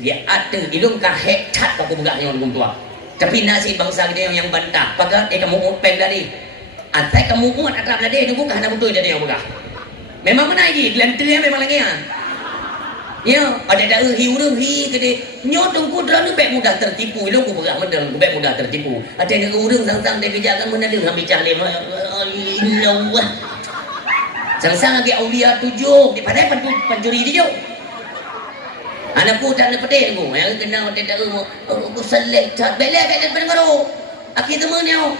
Dia ada hidung kahek cat aku begaknya hukum tua. Tapi nasi bangsa kita yang bantah. Pakai kamu peng tadi. Atai kamu muat atrap tadi nunggu kahana betul jadi yang begah. Memang mana lagi? Gelantir memang lagi ya. Ya, ada hiu kede. Nyot tunggu drone bek mudah tertipu. Ilo ku begah medang bek mudah tertipu. Ada yang urang sang-sang dia kejakan mana dia ngambil cah lema. Allah. Sang-sang lagi aulia 7 di padai pencuri dia. Anak ku tak lepet aku. Yang kenal tak aku selek tak. Belak kat pendengar. Aki temannya.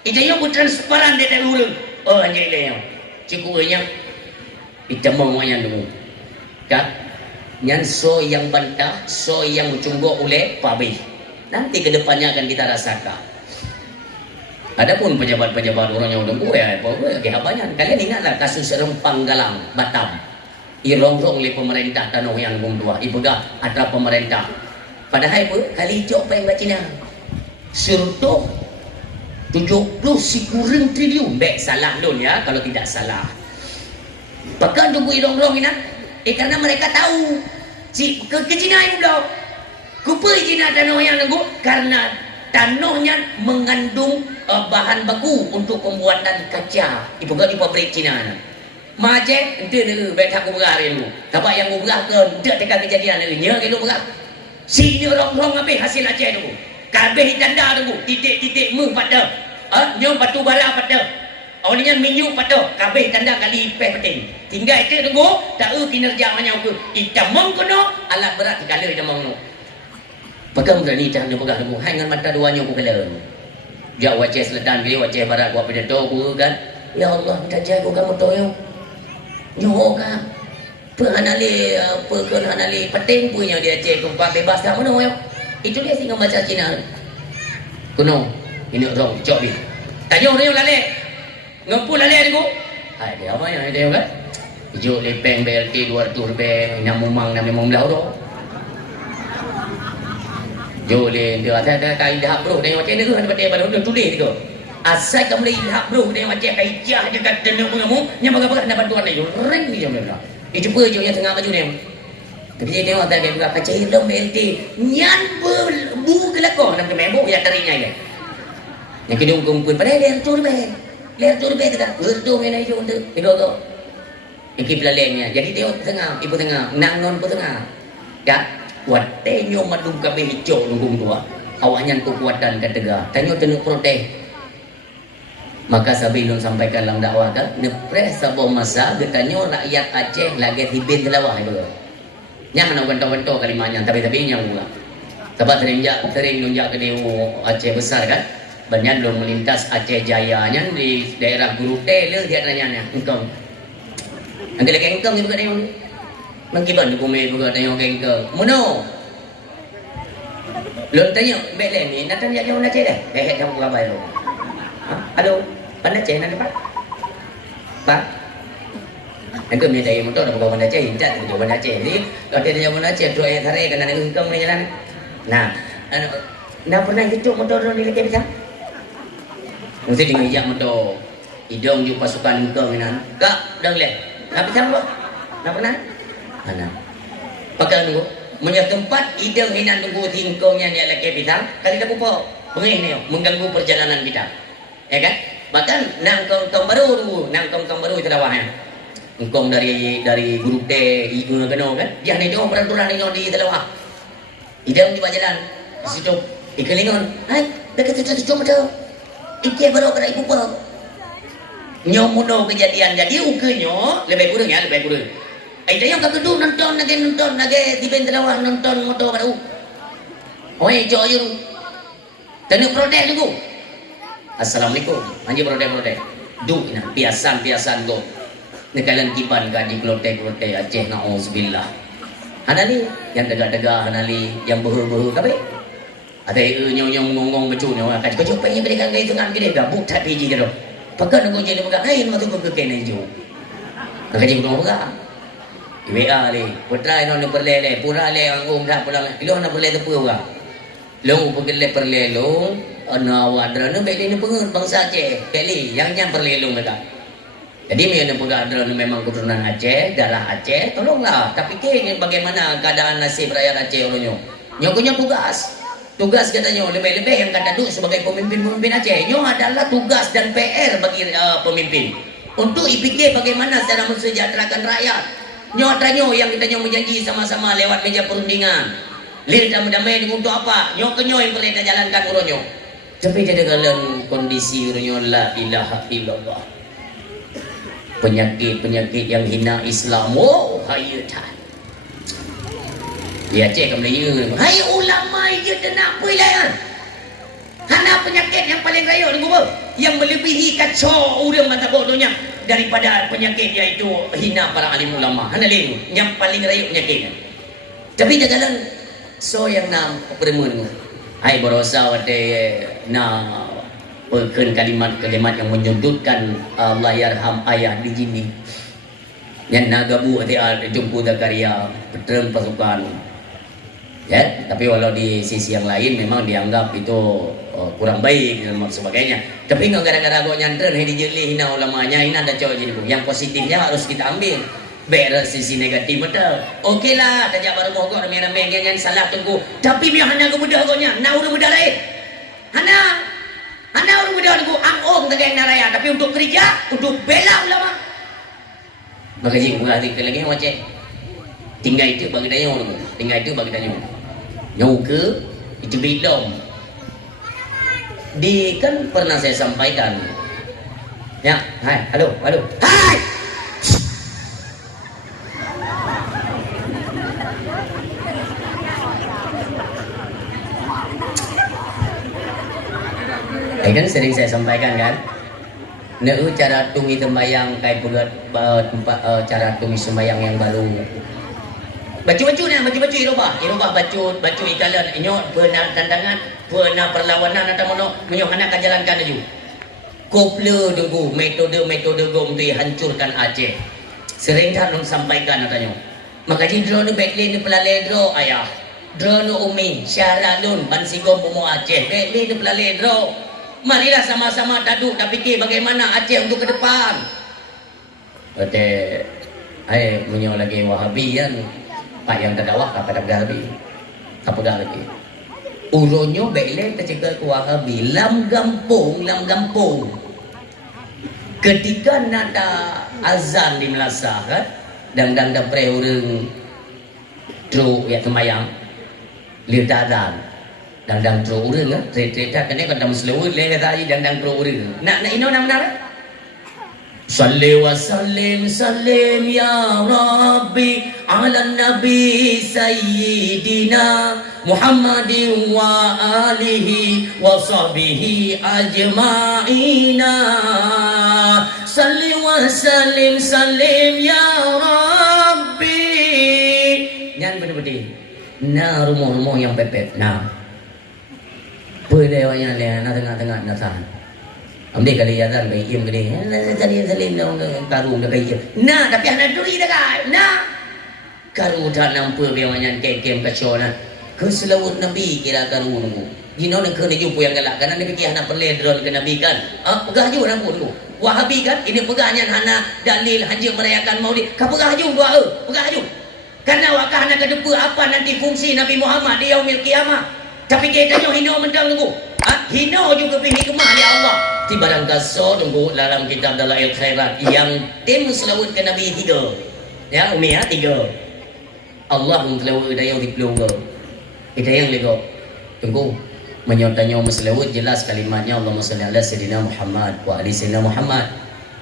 Itu yang transparan dia tak urang. Oh anjay le. Cikgunya itu mau yang dulu. Kan? Yang so yang bantah, so yang cungguk oleh pabi. Nanti ke depannya akan kita rasakan. Adapun pejabat-pejabat orang yang dulu ya, kehabanyan. Kalian ingatlah kasus Rempang Galang, Batam. Irongrong oleh pemerintah tanah yang tua. Ibu dah antara pemerintah. Padahal apa? Kali jok apa yang baca Cina? Surtuh 70 kurang triliun. Baik salah dun ya kalau tidak salah. Bahkan tunggu irongrong ini. Karena mereka tahu ke Cina ini belum. Kupa Cina tanah yang nunggu karena tanahnya mengandung bahan baku untuk pembuatan kaca. Ibu dah di pabrik Cina. Macam itu ni betak aku berah ni. Tapi yang aku berah ke tidak tekan kejadian ni. Nya ke berah. Sini orang-orang habis hasil Aceh tu. Kabeh tanda tu. Titik-titik mu pada. Nya batu bara pada. Awalnya minyak pada. Kabeh tanda kali ipeh penting. Tinggal itu tunggu. Tak kinerja banyak aku. Itamang kena alat berat dikala itamang tu. Pegang berani jangan dia pegang tu. Hai dengan mata duanya aku kala. Jauh Aceh Selatan kali Aceh Barat buat pada tu kan. Ya Allah minta jaga kamu tu ya. Nyoh kan Perhanali penting punya dia Aceh kumpa bebas dah mana ya. Itu dia singa baca Cina kuno ini orang cok ni tanya orang yang lalek ngepul lalek aku hai dia apa yang dia kan hijau lepeng BLT 200 lebih namumang belau tu joleh dia ada kaedah bro tengok macam ni tu ada baru dia tulis tu. Asal kamu lihat bro dia macam kaijah je kat tenung kamu yang bagai-bagai nak bantuan dia ring ni jom dia. Dia cuba je yang tengah baju dia. Tapi dia tengok tak dia buka kaca hilang BLT. Nyan bu kelakon nak membo ya tarinya dia. Yang kedua kumpul pada leher tu lebih. Leher tu lebih tak. Bertu main aja untuk go. Iki pelalengnya. Jadi tengok tengah, ibu tengah, nangon pun tengah. Ya, watenyo madung kabeh hijau nunggung tua. Awaknya kekuatan katega. Tanyo tenuk protes. Maka sabilun sampaikan dalam dakwah kan nepres sabo masa getanyo rakyat Aceh lagi hibin telawah itu. Nya nak bentol-bentol kalimanya tapi yang pula. Sebab sering nunjak ke Aceh besar kan. Banyak belum melintas Aceh Jaya nya di daerah Gurute le dia nanya engkau. Angkat lagi engkau ni bukan dia. Mengkiban ku me bukan tanya engkau. Mono. Belum tanya belen ni nak tanya dia Aceh dah. Hehe kamu apa lu? Halo. Pandai Aceh nak dapat? Pak? Itu ni dari motor dah bukan Pandai Aceh, hincat tu Pandai Aceh. Jadi kalau dia yang Pandai Aceh, tu ayat tarik kena nak hukum ni jalan. Nah, nak pernah hidup motor ni lagi bisa? Mesti dengan hijab motor. Idong ju pasukan kau minan. Kak, dang le. Nak pisang kok? Nak pernah? Mana? Pakai nunggu. Punya tempat idong hinan nunggu tingkongnya ni lagi pisang. Kali dah pupo. Pengih ni mengganggu perjalanan kita. Ya kan? Bahkan nang kong baru nunggu, nang kong baru itu dawahnya. Engkong dari guru teh ibu nak kena kan? Dia ni dia peraturan ni di telawah. Idong di jalan. Di situ ikelingon. Hai, dekat situ cuma tu. Iki baru kena ibu pupo. Nyomuno kejadian jadi ukenyo lebih kurang ya lebih kurang. Aida yang kata tu nonton lagi di bentelawah nonton motor baru. Oi joyung. Tenu protes dulu. Assalamualaikum. Anji protes. Du ina biasan go. Nekalan kipan ka di klotek Aceh nauzubillah. Hanali yang dega-dega hanali yang behu-behu kabe. Ada nyong ngongong becunyo kan kau cuba yang berikan itu kan gede gabuk tak biji gitu. Pakai nunggu jadi pegang, matu ke kene jo. Nak jadi nunggu pegang. WA le, putra ino ni perle pura le anggung dah pulang. Ilo na perle tu pura. Long perle long, ana wadra no beli ni pengen bangsa Aceh. Beli yang perle long mereka. Jadi yang pegang adra memang keturunan Aceh, darah Aceh, tolonglah. Tapi ke bagaimana keadaan nasib rakyat Aceh orangnya? Nyokunya tugas katanya lebih-lebih yang kata duk sebagai pemimpin Aceh. Nyo adalah tugas dan PR bagi pemimpin untuk fikir bagaimana cara mensejahterakan rakyat. Nyo adanya yang kita menjanji sama-sama lewat meja perundingan. Lir damai untuk apa? Nyo kenyo yang perlu kita jalankan uronyo. Tapi jadi dalam kondisi uronyo la ilaha illallah. Penyakit yang hina Islam. Oh, hayatan. Ya cek kamu hai ulama itu nak pilihan. Hana penyakit yang paling raya ni gua yang melebihi kacau orang mata bodohnya daripada penyakit iaitu hina para alim ulama. Hana lain yang paling raya penyakitnya. Tapi dalam so yang nam perempuan hai berosa wate na perken kalimat yang menyudutkan Allah yarham ayah di sini. Yang nagabu ada jumpu Zakaria peterang pasukan. Ya, tapi walau di sisi yang lain memang dianggap itu kurang baik dan sebagainya. Tapi nggak gara-gara gue nyantren ini dijeli hina ulamanya, hina ada cowok jadi yang positifnya harus kita ambil. Beres sisi negatif betul. Okey lah, tajak baru mogok ramai-ramai yang salah tunggu. Tapi biar hana gue mudah gonya, na urang mudah lain. Hana urang mudah tunggu angong tegak naraya. Tapi untuk kerja, untuk bela ulama. Makanya gue hati lagi macam tinggal itu bagi dayung. Nyuka itu bidom. Kan pernah saya sampaikan. Ya, hai, halo. Hai. Kan sering saya sampaikan kan. Cara tungi sembayang kayak cara tungi sembayang yang baru. Baju-baju irubah baju ikalan inyo pernah tandangan pernah perlawanan atau menyo anak jalankan aju koplo dulu metode gom tu hancurkan Aceh sering kan sampaikan katanya maka di drone bekle ni pelale dro ayah drone umi syaralun bansigom pumo Aceh bekle ni pelale dro marilah sama-sama duduk dan fikir bagaimana Aceh untuk ke depan kata menyo lagi Wahabi kan Pak yang terdakwah kepada Wahabi apa lagi uronyo bele tercegah ke Wahabi lam gampung ketika nada azan di Melasa kan dan dapre urang tru ya semayang lihat azan dan tru urang kan cerita kene kada muslimun le tadi dan tru urang nak ino nama benar Salli wa sallim ya Rabbi ala Nabi Sayyidina Muhammadin wa alihi wa sahbihi ajma'ina Salli wa sallim ya Rabbi Nyan betul-betul na rumah-rumah yang pepet na Perdewanya na tengah-tengah na sah Ambil kali azan baik iam kali. Salim dong karu dah baik. Nah, tapi anak duri dah kan. Nah. Karu tak nampak dia wanyan kem kacau nah. Ke selawut Nabi kira karu nunggu. Dino nak kena jumpa yang galak kan dia fikir anak perle drone ke Nabi kan. Ah, pegah je nak nunggu. Wahabi kan ini pegahnya hana dalil hanya merayakan Maulid. Kau pegah haju doa, pegah haju. Karena wakah hana kedepa apa nanti fungsi Nabi Muhammad di yaumil qiyamah. Tapi kita nyo hina mentang tunggu. Hina juga pi hikmah di Allah. Ti barang kaso tunggu dalam kitab Dalail Khairat yang tim selawat ke Nabi 3. Ya, Umi ya 3. Allah selawat daya di pelungga. Kita yang lego. Tunggu menyotanya selawat jelas kalimatnya Allahumma shalli ala sayyidina Muhammad wa ali sayyidina Muhammad.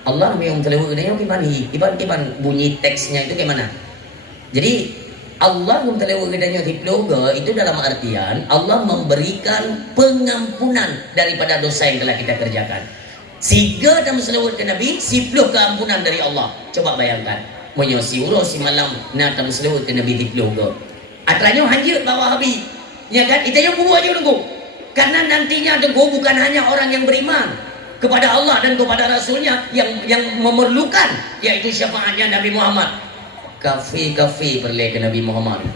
Allah yang selawat daya gimana? Iban bunyi teksnya itu gimana? Jadi Allah memtelewedanya di pelungga itu dalam artian Allah memberikan pengampunan daripada dosa yang telah kita kerjakan. Siga dalam selawat ke Nabi, 10 keampunan dari Allah. Coba bayangkan, menyosi urus si malam nak dalam selawat ke Nabi di pelungga. Atranya hanyut bawa Habib. Ya kan? Kita yang buat aja tunggu. Karena nantinya tunggu bukan hanya orang yang beriman kepada Allah dan kepada Rasulnya yang memerlukan yaitu syafaatnya Nabi Muhammad. Kafe perleh ke Nabi Muhammad.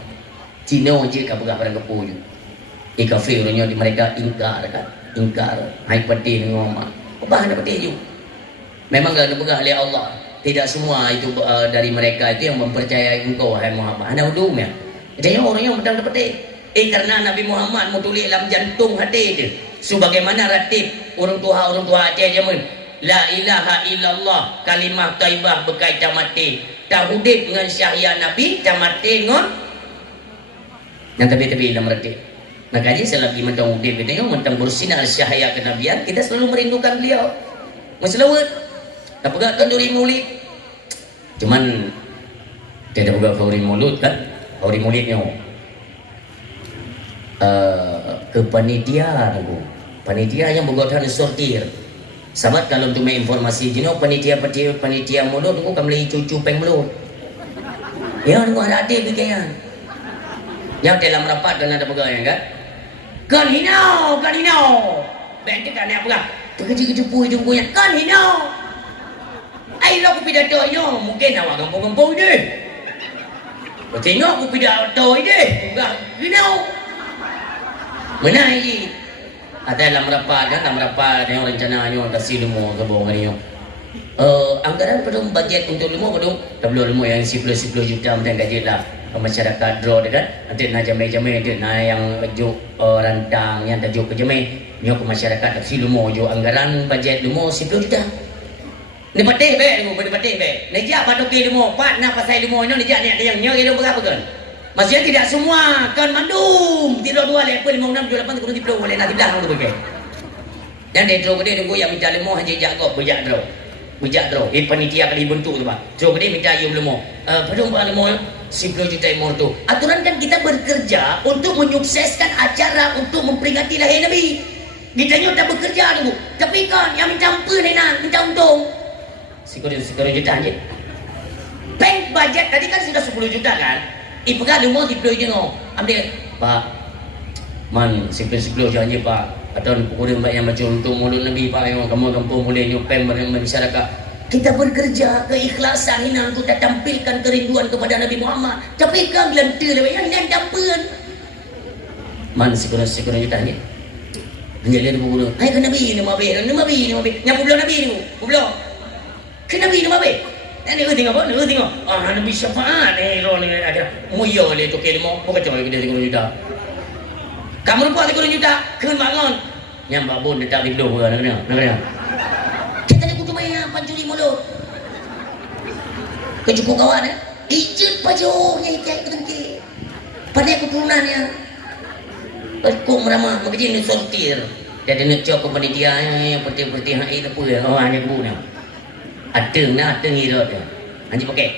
Cina je ka pegah barang kepu je. Kafe orangnya di mereka ingkar kan. Ingkar. Hai pedih dengan Muhammad. Apa hendak pedih je. Memang enggak pegah oleh Allah. Tidak semua itu dari mereka itu yang mempercayai engkau hai Muhammad. Anda udum ya. Jadi orang yang betul pedih. Karena Nabi Muhammad mau tulis dalam jantung hati dia. Sebagaimana ratib orang tua Aceh jaman. La ilaha illallah kalimah taibah berkaitan mati. Tahudib dengan syahya Nabi camati ngon yang tapi dalam retik. Makanya selagi mentang udib itu yang mentang bersinar syahya kenabian kita selalu merindukan beliau. Maselawat tak pegang kenduri Maulid. Cuman tidak pegang kenduri Maulid kan? Kenduri Maulidnya ke panitia tu. Panitia yang bergotan sortir. Sahabat kalau untuk informasi jenuh panitia mulut tu kan beli cucu peng mulut. Ya tunggu ada adik bikinan. Yang dalam rapat kan ada pegawai kan? Kan hinau. Benti kan apa kan? Terkejut tunggu yang kan hinau. Ai lo ku pidato yo mungkin awak kampung-kampung deh. Tengok ku pidato deh. Enggak hinau. Mana ini? Ada dalam rapat yang rencananya kasih lemo ke bawah ni. Anggaran pada budget untuk lemo pada tablo lemo yang 10 juta macam gaji lah masyarakat draw dekat nanti nak jamai dia nak yang juk rantang yang tajuk ke jamai nyo ke masyarakat kasih lemo jo anggaran budget lemo 10 juta. Ni patih be lemo patih be. Ni jak patok lemo pat nak pasal lemo ni jak ni ada yang nyo dia berapa kan? Maksudnya tidak semua kan mandum tidak 2 level 5 6 7 8 10 10 boleh nanti belakang tu pakai. Dan dia draw gede tunggu yang minta lemo hanya jago bejak draw. Panitia kali bentuk tu pak. Draw gede minta you lemo. Padahal pak lemo 10 juta emor tu. Aturan kan kita bekerja untuk menyukseskan acara untuk memperingati lahir Nabi. Kita nyo tak bekerja tunggu. Tapi kan yang minta apa ni nak minta untung. 10 juta je. Bank budget tadi kan sudah 10 juta kan? Pegang lemo di peluk je no. Ambil pak. Man 10 je pak. Atau pukul yang macam untuk mulut Nabi pak yang kamu kampung boleh nyopeng masyarakat. Kita bekerja keikhlasan ini untuk tampilkan kerinduan kepada Nabi Muhammad. Tapi kan lentir yang dan dampen. Man sekurang tanya. Menjadi pukul. Hai ke Nabi ni mabe. Yang pukul Nabi ni. Pukul. Ke Nabi ni mabe. Ini tengok apa? Tengok. Nabi syafaat ni ni ada. Muya le tu kelmo. Bukan cuma dia 30 juta. Kamu lupa 30 juta. Kena bangun. Yang babon dia tak dibelo nak kena. Kita ni kutu main pancuri mulut. Kecukup kawan eh. Ijut pajo yang ikai ketengki. Pandai keturunannya. Kok meramah begitu ni sortir. Jadi nak cok kepada dia yang putih-putih hai apa ya. Hanya kebun ni. Ada ngirot dia. Hanya pakai.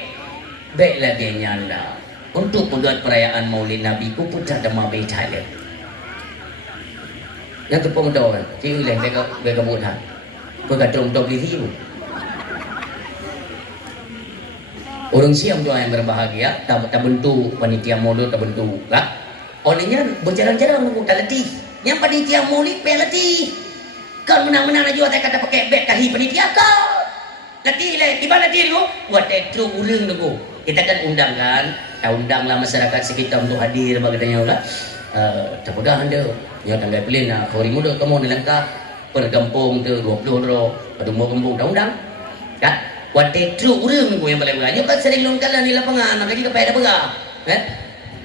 Baiklah dia nyala. Untuk membuat perayaan Maulid Nabi ku putar dama bayi Thailand. Yang tu pun tahu kan. Ciu leh bega buat. Kau kata orang beli hiu. Orang Siam tu yang berbahagia tak bentuk panitia Maulid tak bentuk lah. Orangnya berjalan-jalan menunggu tak letih. Yang panitia Maulid pe letih. Kau menang-menang aja tak kata pakai beg tahi panitia kau. Letih le, di mana letih tu? Buat tetro urang tu. Kita kan undanglah masyarakat sekitar untuk hadir bagi tanya lah. Tak pegang anda. Ya tanggal pelin nak kau muda kamu ni langkah. per kampung tu 20 euro pada mau kampung undang kan wate truk urang ku yang paling banyak kan sering longkala di lapangan nak lagi kepada berah kan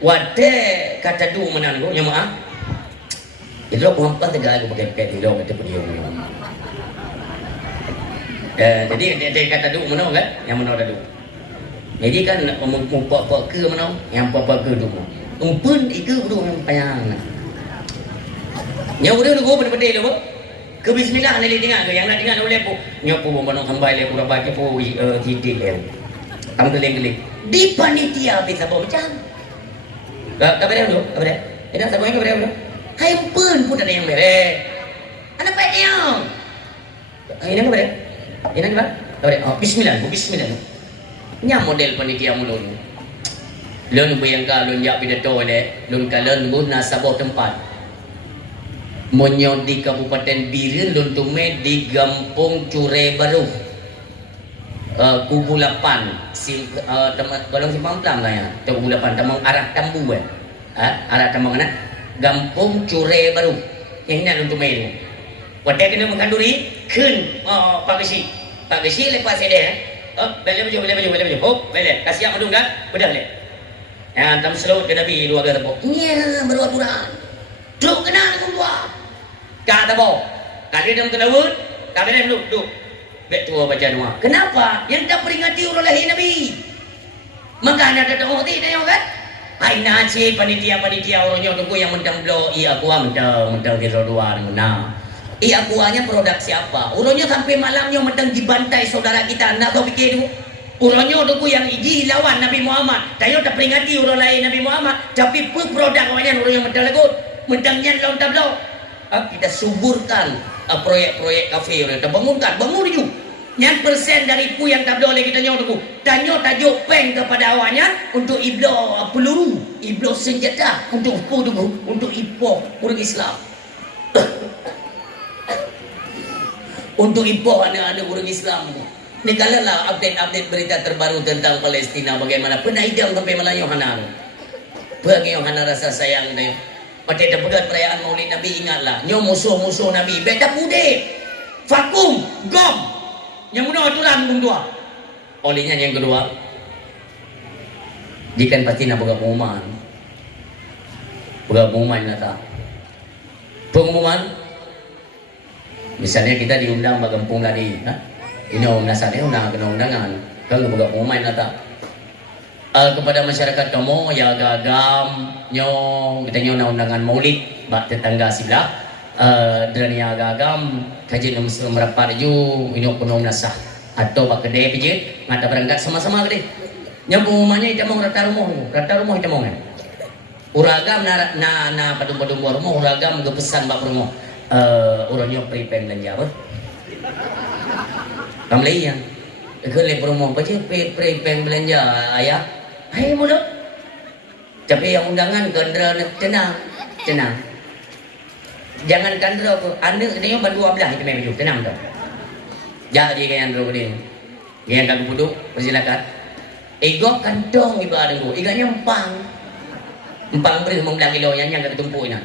wate kata du menan ku yang maaf itu aku hampan tegak aku pakai di kata dia jadi dia kata du mana kan yang mana ada du jadi kan mumpuk ke mana yang papa ke du umpun iku du yang payang yang udah nunggu pada dia tu ke bismillah nanti dengar ke yang nak dengar boleh pun nyopo bombong sampai le pura baca pun hidik le kamu geling-geling di panitia bisa bawa macam kabar dulu kabar ada siapa yang kabar dulu hai pun ada yang mere anak pak dia ini kabar ini kabar bismillah nya model panitia mulu lon bayangkan lon jak pidato le lon kalen bu nasabah tempat Monyo di Kabupaten Biren Luntume di Gampung Cure Baru Kubu 8 Golong Simpang Plam lah ya Kubu 8 Tamang arah Tambu arah Tamang mana Gampung Cure Baru yang ini Luntume itu Wadai kena mengkanduri Kun Pak Gesi lepas dia beli baju beli kasih yang adung kan bedah le yang tam selut ke Nabi dua kali tepuk nya beraturan duk kena dengan dua kata bo kali dalam telawud kali dalam duk bet tua baca doa kenapa yang tak peringati orang lahir Nabi maka ada doa tidak kan hai naci panitia orangnya tunggu yang mentang blo aku mentang kira dua nah aku hanya produk siapa orangnya sampai malamnya mentang dibantai saudara kita nak kau pikir tu orangnya tunggu yang iji lawan Nabi Muhammad tayo tak peringati orang lain Nabi Muhammad tapi produk orang yang mentang lagut mentangnya lawan tablo kita suburkan proyek-proyek kafe kita bangun itu yang persen dari pu yang tak boleh kita nyawa tanyo tajuk peng kepada awaknya untuk iblo peluru iblo senjata untuk pu untuk ipoh orang Islam untuk ipoh anak-anak orang Islam ni kalalah update berita terbaru tentang Palestina bagaimana penaidang sampai Melayu Hanan bagi Yohana rasa sayang dia pada dekat perayaan Maulid Nabi ingatlah nyo musuh-musuh Nabi beta pude vakum gom yang mana aturan dua olehnya yang kedua dikan pasti nak pengumuman nata pengumuman misalnya kita diundang ke kampung tadi ini nasabnya undang kena undangan kalau pengumuman nata kepada masyarakat kamu ya agam nyo kita nyo undangan maulid bak tetangga sebelah dan ya agam kaji nom merapat ju ini penuh nasah atau bak kedai pijit ngata berangkat sama-sama kedai yang pengumumannya kita mau rata rumah kita mau uragam na padung-padung rumah uragam kepesan bak rumah orangnya prepare belanja apa kamu lain yang ke rumah apa je prepare belanja ayah hai mulut tapi yang undangan kandra tenang jangan kandra ko anda kena berdua belah itu memang tenang tu jadi kayan ro ni yang kagu duduk persilakan ego kantong ibadah tu iganya empang beri membelah kilo yang ketumpuk ina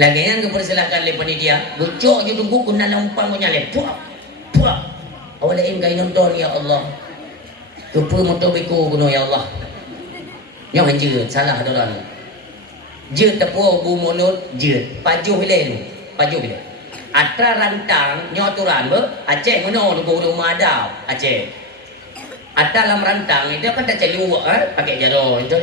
lagi yang persilakan le panitia bocok je tunggu kuna empang punya le puak awalain kay nonton ya Allah tupu motobiku kuno ya Allah yang hanya salah dolan je tepu bu mulut je paju hilen atra rantang nyoturan be Aceh meno tu rumah ada Aceh atra dalam rantang itu kan tak celu pakai jaro itu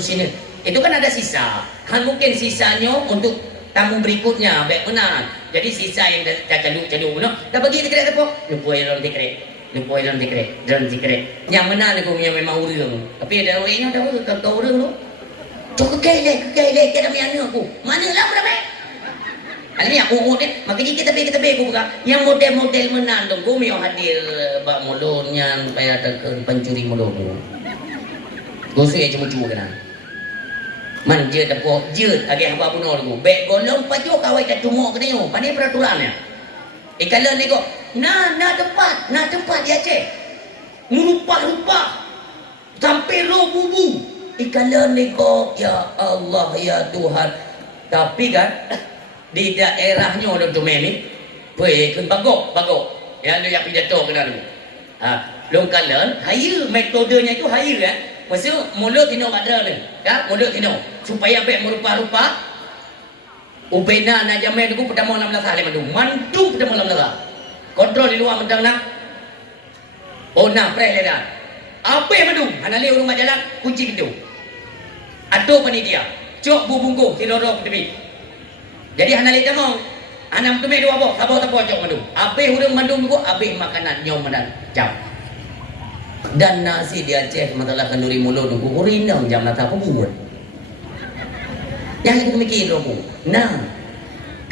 sini itu kan ada sisa kan mungkin sisanya untuk tamu berikutnya baik benar jadi sisa yang dah celu no dah bagi tikret tepu lupa yang tikret yang mana aku punya memang urang tapi ada orangnya dah kau urang tu cukup kelek kita punya aku mana lah berapa ini aku ni makanya kita aku buka yang model menandung aku yang hadir bak mulutnya supaya tekan pencuri mulut aku saya cuma kena manja tepuk je agak apa pun aku baik golong paju kawai tak cuma kena yo pandai peraturannya kalau ni kok na tempat ya Aceh rupa sampai roh bubu kalau ni kok ya Allah ya Tuhan tapi kan di daerahnya orang tu memi Pui kun bagok. Yang dia pidato kena dulu. Long kala haya metodenya itu haya kan. Maksud mulut tino badra ni. Ya, mulut tino supaya baik merupa-rupa ubena na jamai tu pertama 16 hari mandu pertama 16 hari. Kontrol di luar mentang nak. Oh nak pray dah. Apa yang madu? Hanali rumah jalan kunci pintu. Atau panitia. Cok bubungku kiloro tepi. Jadi hanali jamau. Anam tu dua apa? Sabar cok madu. Abe hurung madu tu abe makanan nyom madan jam. Dan nasi di Aceh masalah kenduri mulut tu kurinang jam nata apa buat. Yang itu mikir aku. Nah.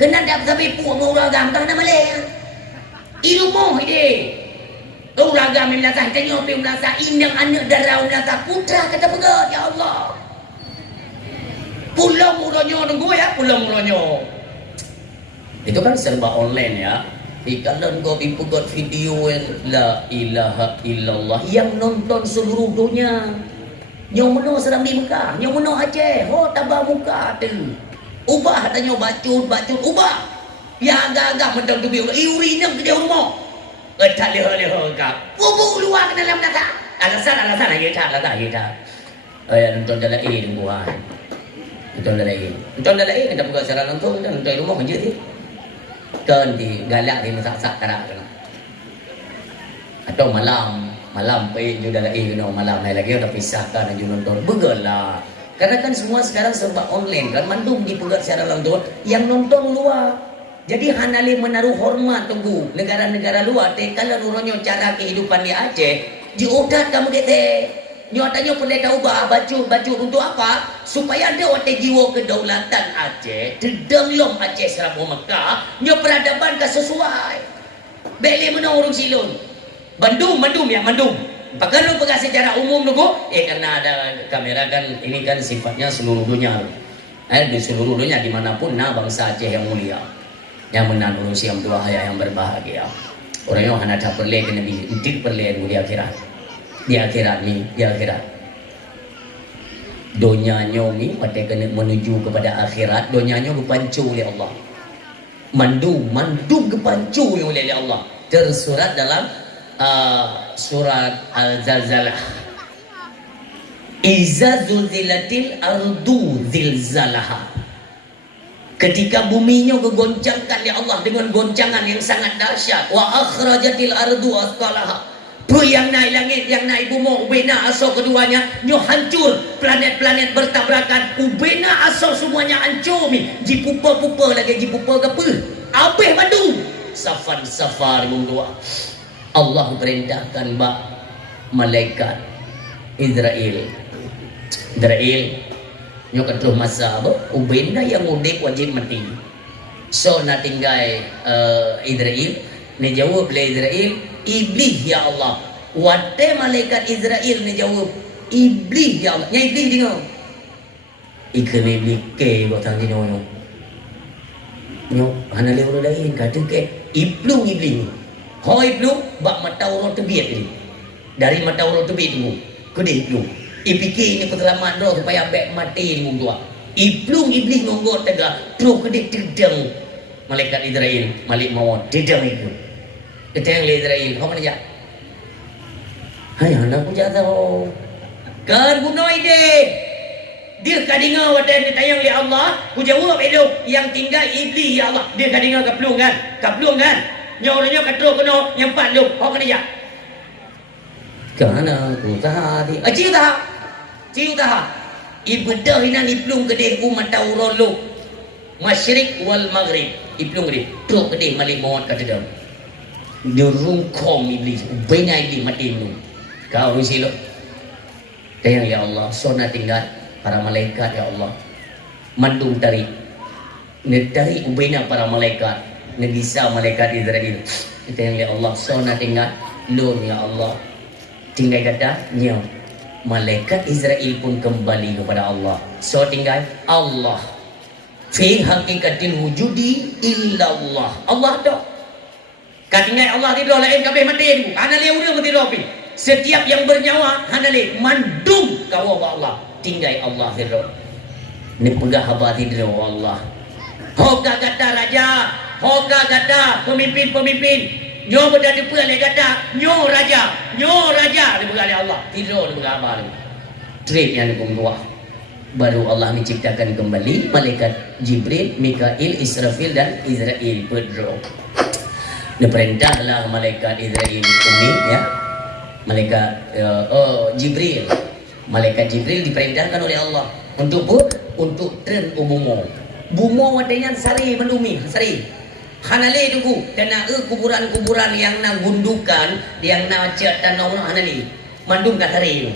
Kena dak sampai puak nguragam tak nama leh. Ilmu ide. Uragam melasa tengok pe melasa indang anak darah melasa putra kata pegat ya Allah. Pulau muronyo nunggu ya, pulau muronyo. Itu kan serba online ya. Ikalan kau dipugat video yang la ilaha illallah yang nonton seluruh dunia. Yang mana sedang di Mekah, yang mana Aceh, tabah muka tu. Ubah tanya bacut, ubah. Ya agak-agak mendang tu biar iuri nak ke dia rumah. Tak leha kau. Bubu luar ke dalam nak. Alasan aja tak. Nonton dalam buat. Nonton dalam kita buka secara nonton rumah kerja dia. Kan di galak di masak tarak atau malam pergi juga lagi malam lagi udah pisahkan aja nonton begalah karena kan semua sekarang serba online kan mandum dipegat secara langsung yang nonton luar jadi hanali menaruh hormat tunggu negara-negara luar kalau nuronyo cara kehidupan di Aceh diodat kamu kete nyatanya pendeta ubah baju untuk apa supaya ada waktu jiwa kedaulatan Aceh terdenglom Aceh serapa Mekah nyo peradaban ke sesuai beli mana urung silun Bandung pakai lu pegang secara umum dulu karena ada kamera kan ini kan sifatnya seluruh dunia di seluruh dunia dimanapun bangsa Aceh yang mulia yang menang usia dua hayat yang berbahagia orang yang hendak perle kena diutik perle di akhirat donyanya ni pada kena menuju kepada akhirat donyanya dipancu oleh Allah mandum kepancu oleh Allah tersurat dalam surat Al-Zalzalah iza zulzilatil ardu zilzalaha ketika buminya kegoncangkan oleh Allah dengan goncangan yang sangat dahsyat wa akhrajatil ardu asqalaha yang naik langit, yang naik bumi, ubena asal keduanya, nyo hancur, planet-planet bertabrakan, ubena asal semuanya hancur mi, jipupa-pupa lagi, jipupa ke apa? Habis madu, safar berdua. Allah perintahkan malaikat Israel, nyo ketuh masa apa? Ubena yang mudik wajib mati. So nak tinggal Israel, ni jawab oleh Israel, iblis ya Allah. Wate malaikat Israel ni jawab, iblis ya Allah. Nya iblis dengar. Ikan iblis ke buat tang dino nyo. Nyo hana le orang lain kata ke iplung iblis. Ho iplung bak mata orang tebit ni. Dari mata orang tebit tu. Kode iplung. Ipikir ni ketelamat dah supaya bek mati ni dua. Iplung iblis ngonggot tegak terus kede tedang malaikat Israel, malik maut tedang itu. Keteng le Israel, kau mana jak? Hai anak ku jak tahu. Kan bunuh ide. Dia kadinga wadah dia tayang li Allah, ku jawab itu yang tinggal iblis ya Allah. Dia kadinga kaplung kan? Nyornya katro kono yang pat lu, kau mana jak? Kana ku tahati. Ciu taha. Ibadah ina iplung gede ku mata urun lu. Masyrik wal maghrib. Iplung gede. Truk gede malik maut kata dia. Dia rungkong iblis, ubena iblis mati minum. Kau rusi lo. Kaya ya Allah, sona tinggal para malaikat ya Allah. Mandung dari ubena para malaikat, negisa malaikat Israel. Kaya ya Allah, sona tinggal lo ya Allah. Tinggal kata nya malaikat Israel pun kembali kepada Allah. So tinggal Allah. Fi hakikatil wujudi illallah. Allah tak. Katingai Allah tidur lain kabeh mati tu. Hanale urang mati ropi. Setiap yang bernyawa hanale mandum kau Allah. Tinggai Allah tidur. Ni pegah haba tidur Allah. Hoga kata raja hoka gata pemimpin-pemimpin nyo berada pun oleh kata nyo raja dia berkali Allah tidur dia berkabar trip yang dia buat baru Allah menciptakan kembali malaikat Jibril, Mikail, Israfil dan Israel berdro dia perintahlah malaikat Israel umi ya malaikat Jibril malaikat Jibril diperintahkan oleh Allah untuk turn bumo wadanya sari mendumi sari hanali tunggu kena kuburan-kuburan yang na gundukan yang na cat tanah hanali mandung kat hari itu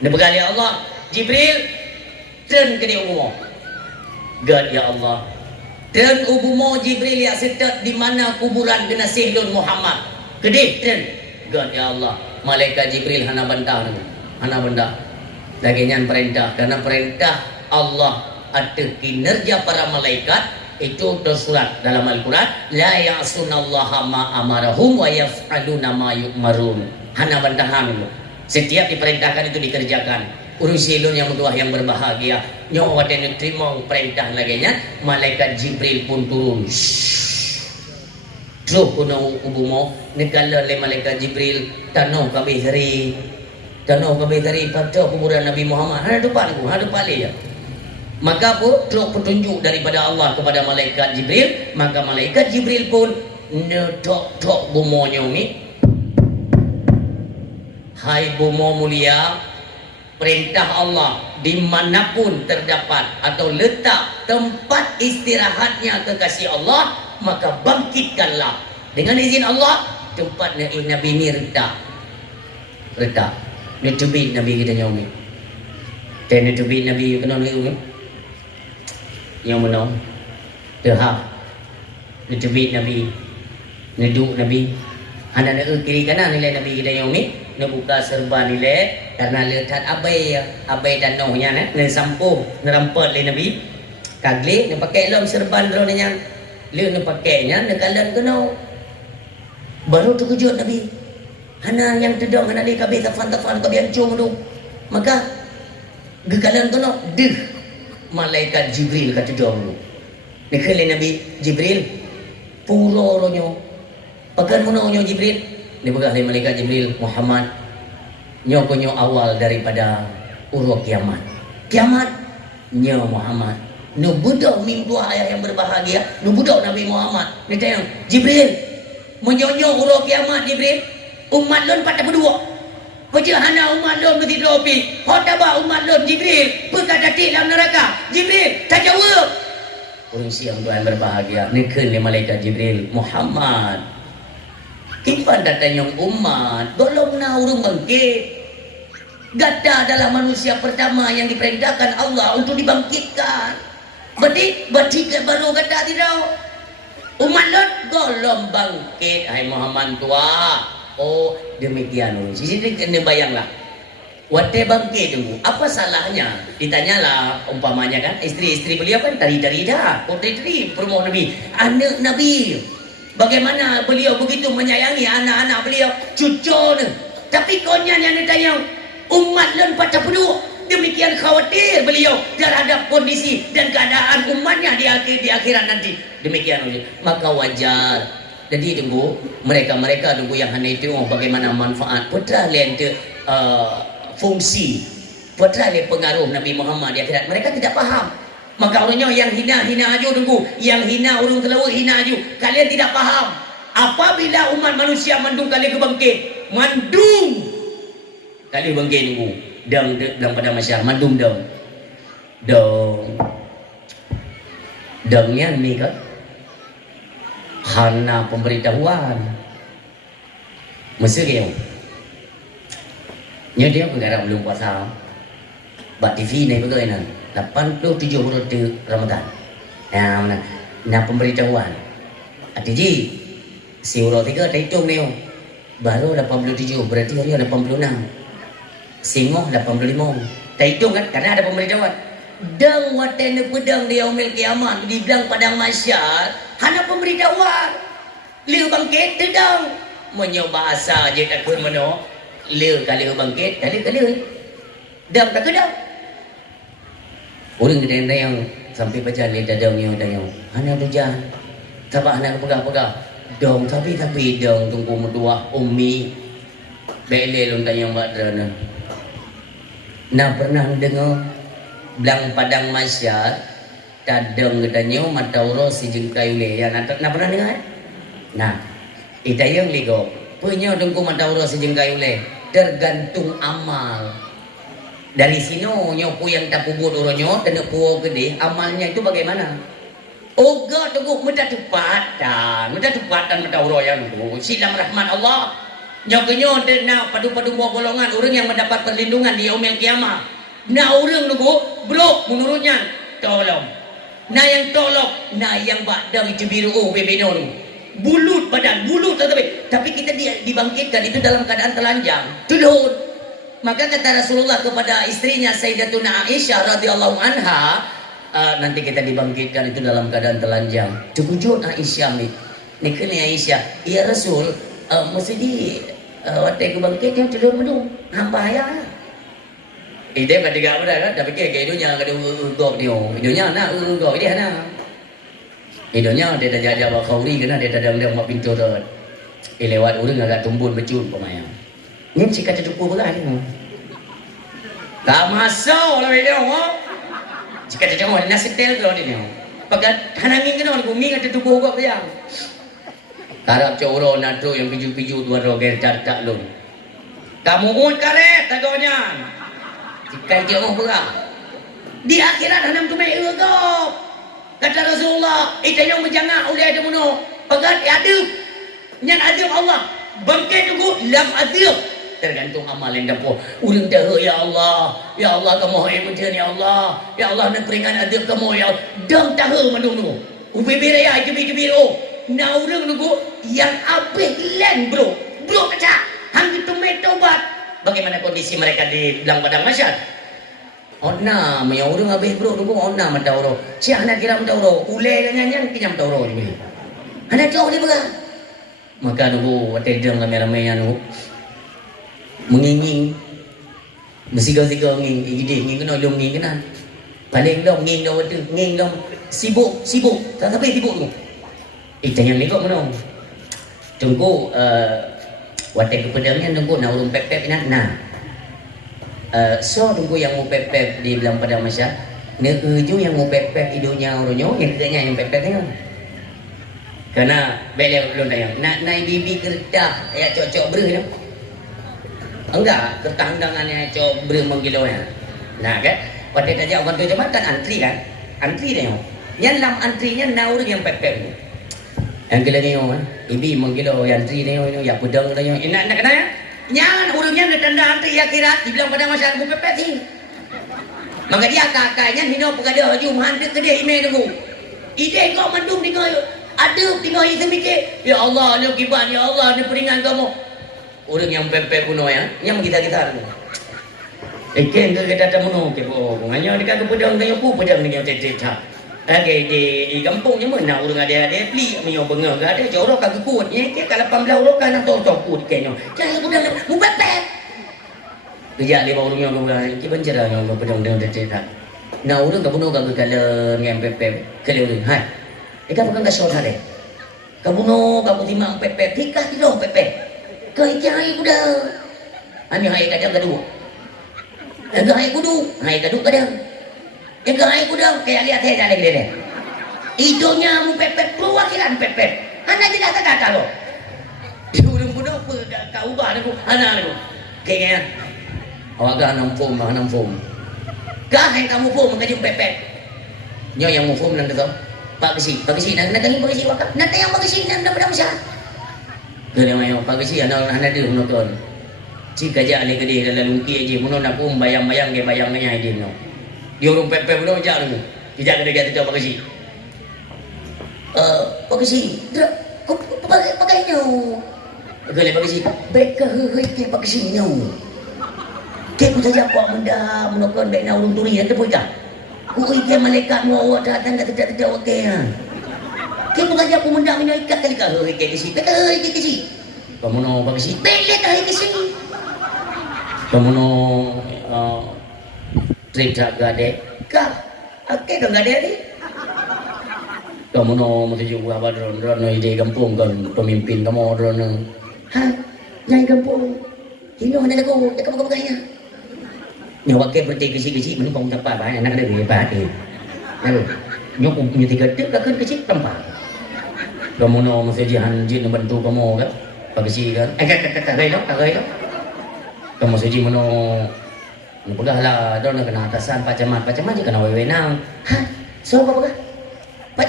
dia berkali Allah Jibril turn ke dia ubumo God ya Allah turn ubumo Jibril ya setat di mana kuburan kena Sayyidun Muhammad kedih turn God ya Allah malaikat Jibril hana bantah lagi nyan perintah karena perintah Allah ada kinerja para malaikat itu tersurat dalam Al-Quran la ya'sunallaha ma amarahum wa yaf'aluna ma yu'marun hana bantahan setiap diperintahkan itu dikerjakan urusilun yang tua yang berbahagia nyawa dan terima perintah laginya malaikat Jibril pun turun Loh kuno ubumo nekala le malaikat Jibril tanah kabeh hari pada kuburan Nabi Muhammad ada depanku ada pale ya maka pun petunjuk daripada Allah kepada malaikat Jibril maka malaikat Jibril pun nedok bumonya ni hai bumo mulia perintah Allah dimanapun terdapat atau letak tempat istirahatnya kekasih Allah maka bangkitkanlah dengan izin Allah tempatnya Nabi ni retak ni tubin Nabi kita nyomi dan ni tubin Nabi kena ni yang mana dehak ditebit Nabi neduk Nabi anda nak kiri kanan nilai Nabi kita yang ni nak buka serban nilai karena letak abai tanahnya nak sampuh nerampot le Nabi kagli nak pakai lom serban drone nya le nak pakainya nak kalan kena baru terkejut Nabi hana yang tedong hana le kabeh tafan kabeh ancung tu maka gekalan kena deh malaikat Jibril kata dulu nekale Nabi Jibril puroronyo pakan mononyo Jibril ni begah le malaikat Jibril Muhammad nyokonyo awal daripada urut kiamat nyo Muhammad nu budak minggu ayah yang berbahagia nu budak Nabi Muhammad ni tayang Jibril menyonyo urut kiamat Jibril umat lon patah berdua Pejahana umat lom mesti dropi. Hotaba umat lom Jibril berkata dalam neraka. Jibril tak jawab. Orang siang Tuhan berbahagia. Nekun le malaikat Jibril Muhammad. Kimpan datang yang umat. Belum na urung bangkit. Gata adalah manusia pertama yang diperintahkan Allah untuk dibangkitkan. Berarti baru gata tidak. Umat lom belum bangkit. Hai Muhammad tua. Oh demikian sini kena bayanglah wate bangkit dulu apa salahnya ditanyalah umpamanya kan istri-istri beliau kan tari-tari dah putri perumahan Nabi anak Nabi bagaimana beliau begitu menyayangi anak-anak beliau cucu tapi konya yang ditanya umat lan patah peduk demikian khawatir beliau terhadap kondisi dan keadaan umatnya di akhirat nanti demikian maka wajar. Jadi tunggu mereka tunggu yang hanya itu bagaimana manfaat putra lente fungsi putra le pengaruh Nabi Muhammad di akhirat mereka tidak faham maka orangnya yang hina aja tunggu yang hina orang terlalu hina aja kalian tidak faham apabila umat manusia mandung kali kebangkit mandung kali bangkit tunggu dalam pada masyarakat mandung dangnya ni kan hana pemberitahuan Mesir dia dia perkara belum puasa buat TV ni bagaimana 87 huruf Ramadan nah pemberitahuan Atiji si huruf 3 tak hitung ni baru 87 berarti hari 86 singoh 85 tak hitung kan karena ada pemberitahuan dang watene pedang di yaumil kiamat dibilang padang masyar hana pemberitahuan liu bangkit dedang menyo bahasa je takun meno liu kali bangkit kali dang tak kedang orang yang sampai baca le dadang yang hana hujan Tabah nak pegang-pegang. Dong tapi dong tunggu medua umi. Bele lontar yang badrana. Nah pernah dengar belang padang masyar tadang katanya matauro si jengkai ule. Ya nak pernah dengar? Nah, ita yang ligo. Punya tunggu matauro si jengkai ule. Tergantung amal. Dari sini nyopu yang tak kubur uronyo dan puo gede amalnya itu bagaimana? Oga tunggu mudah tupatan mudah uroyan tu. Silam rahmat Allah. Nyokenyo na padu-padu buah golongan orang yang mendapat perlindungan di yaumil kiamah. Na orang tunggu bro menurutnya tolong. Na yang tolong, na yang badang cebiru bebeno tu. Bulut badan, bulut tapi kita dibangkitkan itu dalam keadaan telanjang. Tudun. Maka kata Rasulullah kepada istrinya Sayyidatuna Aisyah radhiyallahu anha, nanti kita dibangkitkan itu dalam keadaan telanjang. Terkejut Aisyah ni kena Aisyah, ya Rasul, mesti di waktu kebangkit yang tidur menung, hamba ya. Ide pada gak ada kan, tapi kayak hidupnya ada ugok dia, hidupnya nak ugok dia nak. Hidupnya dia dah jaga kauri kena dia dah mak pintu tu. Lewat orang agak tumbun becut pemain. Ni cik kata duku berat ni. Tak masuk lah dia. Jika dia tengok nasi tel tu dia. Pakat hanangin kena bumi kata duku kau dia. Karap coro nado yang piju-piju dua roger tak lu. Kamu un karet tagonya. Jika dia mau berat. Di akhirat hanam tu mai ugop. Kata Rasulullah, itu yang menjangak oleh ada muno. Pakat adab. Nyan adab Allah. Bangkit tunggu lam adab. Tergantung amal yang dapur. Urang dah ya Allah kamu hai menjen ya Allah nak peringan adab kamu ya dang tahu menunggu ubi raya jebi na urang nunggu yang abih len bro kaca hang itu tobat. Bagaimana kondisi mereka di belang padang masyar? Ona maya urang abih bro nunggu ona matauro si anak kira matauro ule nyanyan kinyam tauro ni ada jauh di belang maka nunggu atedang rame-rame nunggu menginging bersiga-siga nging ide nging kena long nging kena paling long nging dah tu nging long sibuk tak sampai sibuk tu jangan mengikut mana tunggu watak pedangnya tunggu nak urung pep-pep nak so tunggu yang mau pep-pep di belang padang masyar ne uju yang mau pep-pep hidupnya orangnya yang tidaknya yang pep-pep tengok karena beliau belum tanya nak naik bibi kertas ya cocok berih tu. Enggak, ketandangannya coba beri menggilonya. Nah kan, pada saja orang tu jabatan antri kan, antri dia. Yang dalam antrinya naur yang pepek. Yang gila ni kan, ibi menggilo yang antri dia, yang pedang dia. Nak kena ya? Jangan urungnya ada tanda antri akhirat dibilang pada masyarakat pepek sih. Maka dia kakaknya hino pegada haju mandek ke dia email tunggu. Ide kau mendung tinggal ada tinggal itu mikir. Ya Allah, ni kibat ya Allah, ni peringan kamu. Orang yang pepek kuno ya, yang kita tu. Ikan ke kita tamu ke nganya dekat pedang dengan ku pedang dengan tetet. Lagi di kampung ni mana orang ada beli menyo benga ada jorok kagak kuat. Ye ke kalau 18 orang kan tok kuat kenyo. Jangan pedang mu pepek. Kerja di bawah orang yang ki banjara yang pedang dengan tetet. Nah orang kabuno kagak kalau dengan pepek kalau orang. Hai. Ikan bukan kasih orang ada. Kabuno kabu timang pepek tikah di dong pepek. Kau cari kuda, ani hai kadang kedua, enggak hai kedua kadang, enggak hai kuda kayak lihat saya lagi deh, hidungnya mu pepet perwakilan pepet, anak tidak kata lo, diurung kuda kau ubah aku, anak aku, kayaknya, awak gak nampum, gak hai kamu pun mengaji pepet, nyo yang mu pun nanti tu, pak kesi, nak kami pak kesi wakak, nanti yang pak kesi nak dapat apa? Kena mayo pagi si anak dia menonton. Jika aja ale gede dalam lungki aja muno nak bayang-bayang ke bayangnya dia no. Dia orang pep-pep muno aja lu. Tidak ada dia tu pagi si. Pagi si. Kau pakai nyo. Gale pagi si. Baik ke pagi si nyo. Kau saja kau benda menonton baik na urung turi ada puja. Kau ke malaikat mu awak datang tidak okey. Kau saja aku mendak minyak ikat kali kau ke si. Ke si. Kamu no pagi si. Beli kali ke si. Kamu no trip jaga dek. Kak, okey dong ada ni. Kamu no mesti juga apa drone ide kampung kan pemimpin kamu drone. Hah? Nyai kampung. Ini mana aku? Dekat kamu kaya. Nyawa ke berarti kisi-kisi menumpang tempat banyak anak ada di tempat ni. Lalu nyok punya tiga dek kan kisi tempat. Kamu no mesti jihan jin bantu kamu kan. Pagisi kan. Kagay no. Kamu mesti meno pegahlah drone kena atasan Pak Camat je kena wewenang. Hah? So apa pegah? Pak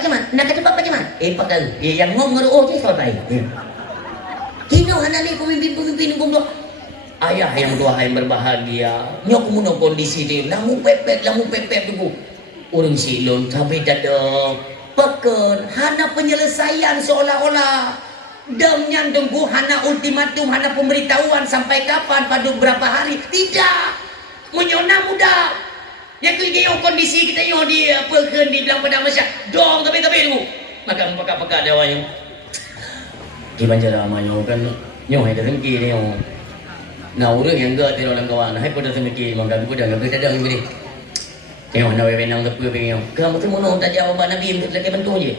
Camat, nak kata Pak Camat? Pak Garu, yang ngomong ngaruh je selesai. Kino hanali pemimpin kumdo. Ayah yang tua yang berbahagia. Nyok muno kondisi dia, lamu pepet dulu. Orang silon sampai dadak. Pekan, hana penyelesaian seolah-olah. Damnya tunggu hana ultimatum, hana pemberitahuan sampai kapan, pada berapa hari. Tidak. Menyona mudah. Yang kita yang kondisi kita yang di pekan di dalam pada masyarakat dong tapi dulu maka ada orang yang di Banjaramayo kan nyoh ada tengki ni yang nah orang yang enggak tidak orang kawan hai pada tengki maka aku dah enggak ada ini tengok nak wenang tepu pengen kamu tu mono tak jawab Nabi untuk lagi bantu je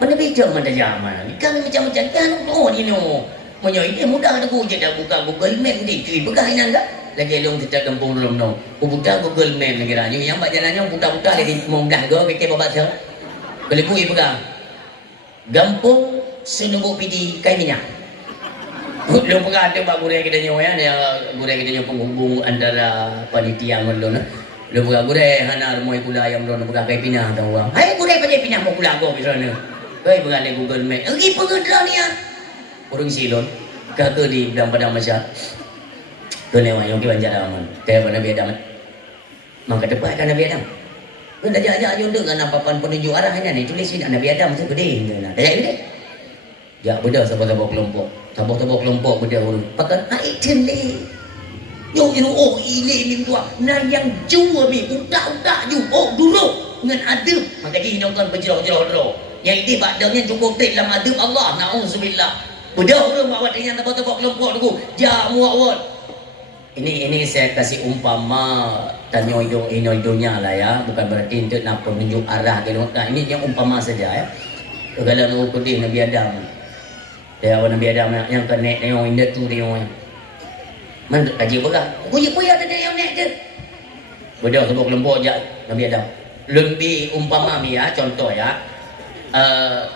mana bijak mana zaman kami macam-macam kan oh ni no menyo ini mudah aku je dah buka Google Map ni cuy begah enggak lagi long kita kampung dalam no. Buta Google Map lagi ranyu yang bak jalannya buta-buta di mudah go ke babat sel. Boleh pui pegang. Gampung Senubuk Pidi Kai Minyak. Belum pegang ada bak gurai kita nyo ya, dia gurai kita nyo penghubung antara panitia ngon no. Belum pegang gurai hana rumoi kula ayam no pegang Kai Pinang tahu orang. Hai gurai pada Pinang mau kula go misalnya. Kai pegang di Google Map. Lagi pengendara ni ya. Orang silon kata di dalam padang masyarakat. Tuan yang di Banjaramayo, saya Nabi Adam. Maka depan kan Nabi Adam. Tuan dah ajak junduk kan apa-apa penunjuk arahnya ni tulis ni Nabi Adam tu gede. Dah jadi. Ya beda sabar-sabar kelompok. Sabar-sabar kelompok beda urut. Pakai item le. Yo oh ile ni tua. Nah yang jua bi utak-utak ju. Oh dulu dengan adab. Maka dia nyokon berjerah-jerah dulu. Yang ini badamnya cukup dalam adab Allah. Nauzubillah. Beda urut awak dengan sabar-sabar kelompok tu. Jamu awak. Ini saya kasih umpama tanyo hidungnya lah ya, bukan berarti untuk nak menunjuk arah gitu. Nah, ini yang umpama saja ya. Kalau nak Nabi Adam, ya Nabi Adam yang kena yang indah tu dia yang mana kaji berkah. Puya ada yang naik je. Beda sebab kelompok je Nabi Adam. Lebih umpama ya, contoh ya.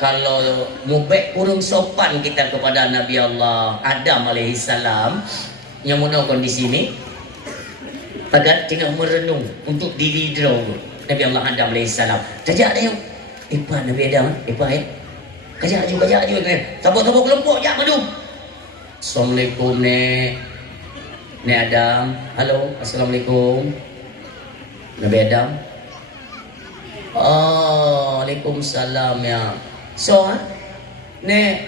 Kalau mubek kurang sopan kita kepada Nabi Allah Adam alaihissalam. Yang menawarkan di sini agar tengah merenung untuk diri dia Nabi Allah Adam alaihissalam. Saja ada yang Nabi Adam ya. Kajak juga kan. Sabar-sabar kelompok jak madum. Assalamualaikum Nek Adam. Halo, assalamualaikum. Nabi Adam. Oh, waalaikumsalam ya. So, Nek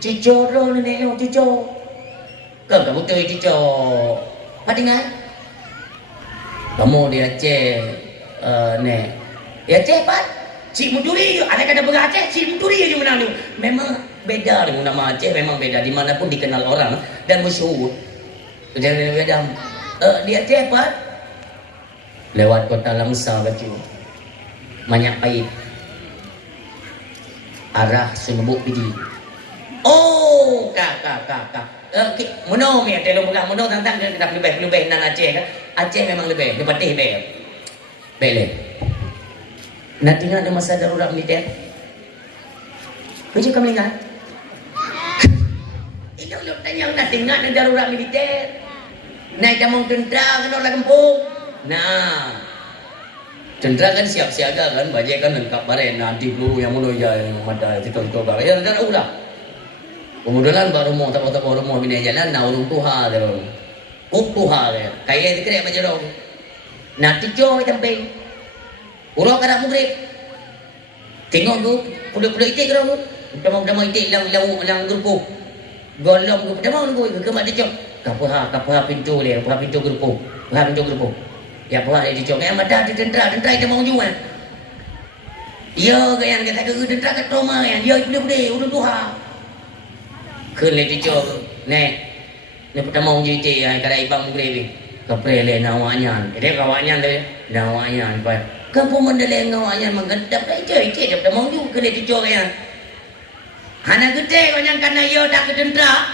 cicoro Nek yo cicoro. Kamu betul itu apa dengar? Kamu di Aceh, Nek. Di Aceh Pak, Cik Muturi. Ada kata beraceh, Cik Muturi aja menang tu. Memang beda dengan nama Aceh, memang beda. Dimanapun dikenal orang dan masyhur. Jadi beda. Di Aceh Pak, lewat kota Langsa baju, Manyak Pahit, arah Senubuk Pidi. Oh, kak. Mono ni ada pegang mono tentang kita lebih nan Aceh kan. Aceh memang lebih patih bele. Nanti ada masa darurat militer. Macam kamu ingat? Ini lu tanya nak tinggal ada darurat militer. Naik damang tentera kan orang kampung. Nah, tentera kan siap siaga kan, bajai kan lengkap barang nanti peluru yang mulu yang mata itu barang. Ya dah udah. Kemudian baru mau tak rumah bina jalan na urung tuha terus. Tuha dia. Kaya itu kena macam dong. Nanti jo sampai. Urang kada mugrib. Tengok tu, pudak-pudak itik kerana tu. Pertama-tama itik lang grupo. Golong tu pertama tu ke mak dia. Kapah pintu dia, kapah pintu grupo. Ya apa dia cok. Yang mata ada tentera kita mau jual. Ya yang kata ke tentera kat rumah yang dia pudak-pudak urang tuha. Kena dicok, nek pertama orang jadi kada ibang mugrib. Kapre le nawanyan. Dia kawanyan le nawanyan pa. Kamu mendelengau ayan mengendap ije dah mau juga kena dicor ya. Hana gede kau yang kana yo dak kedendra.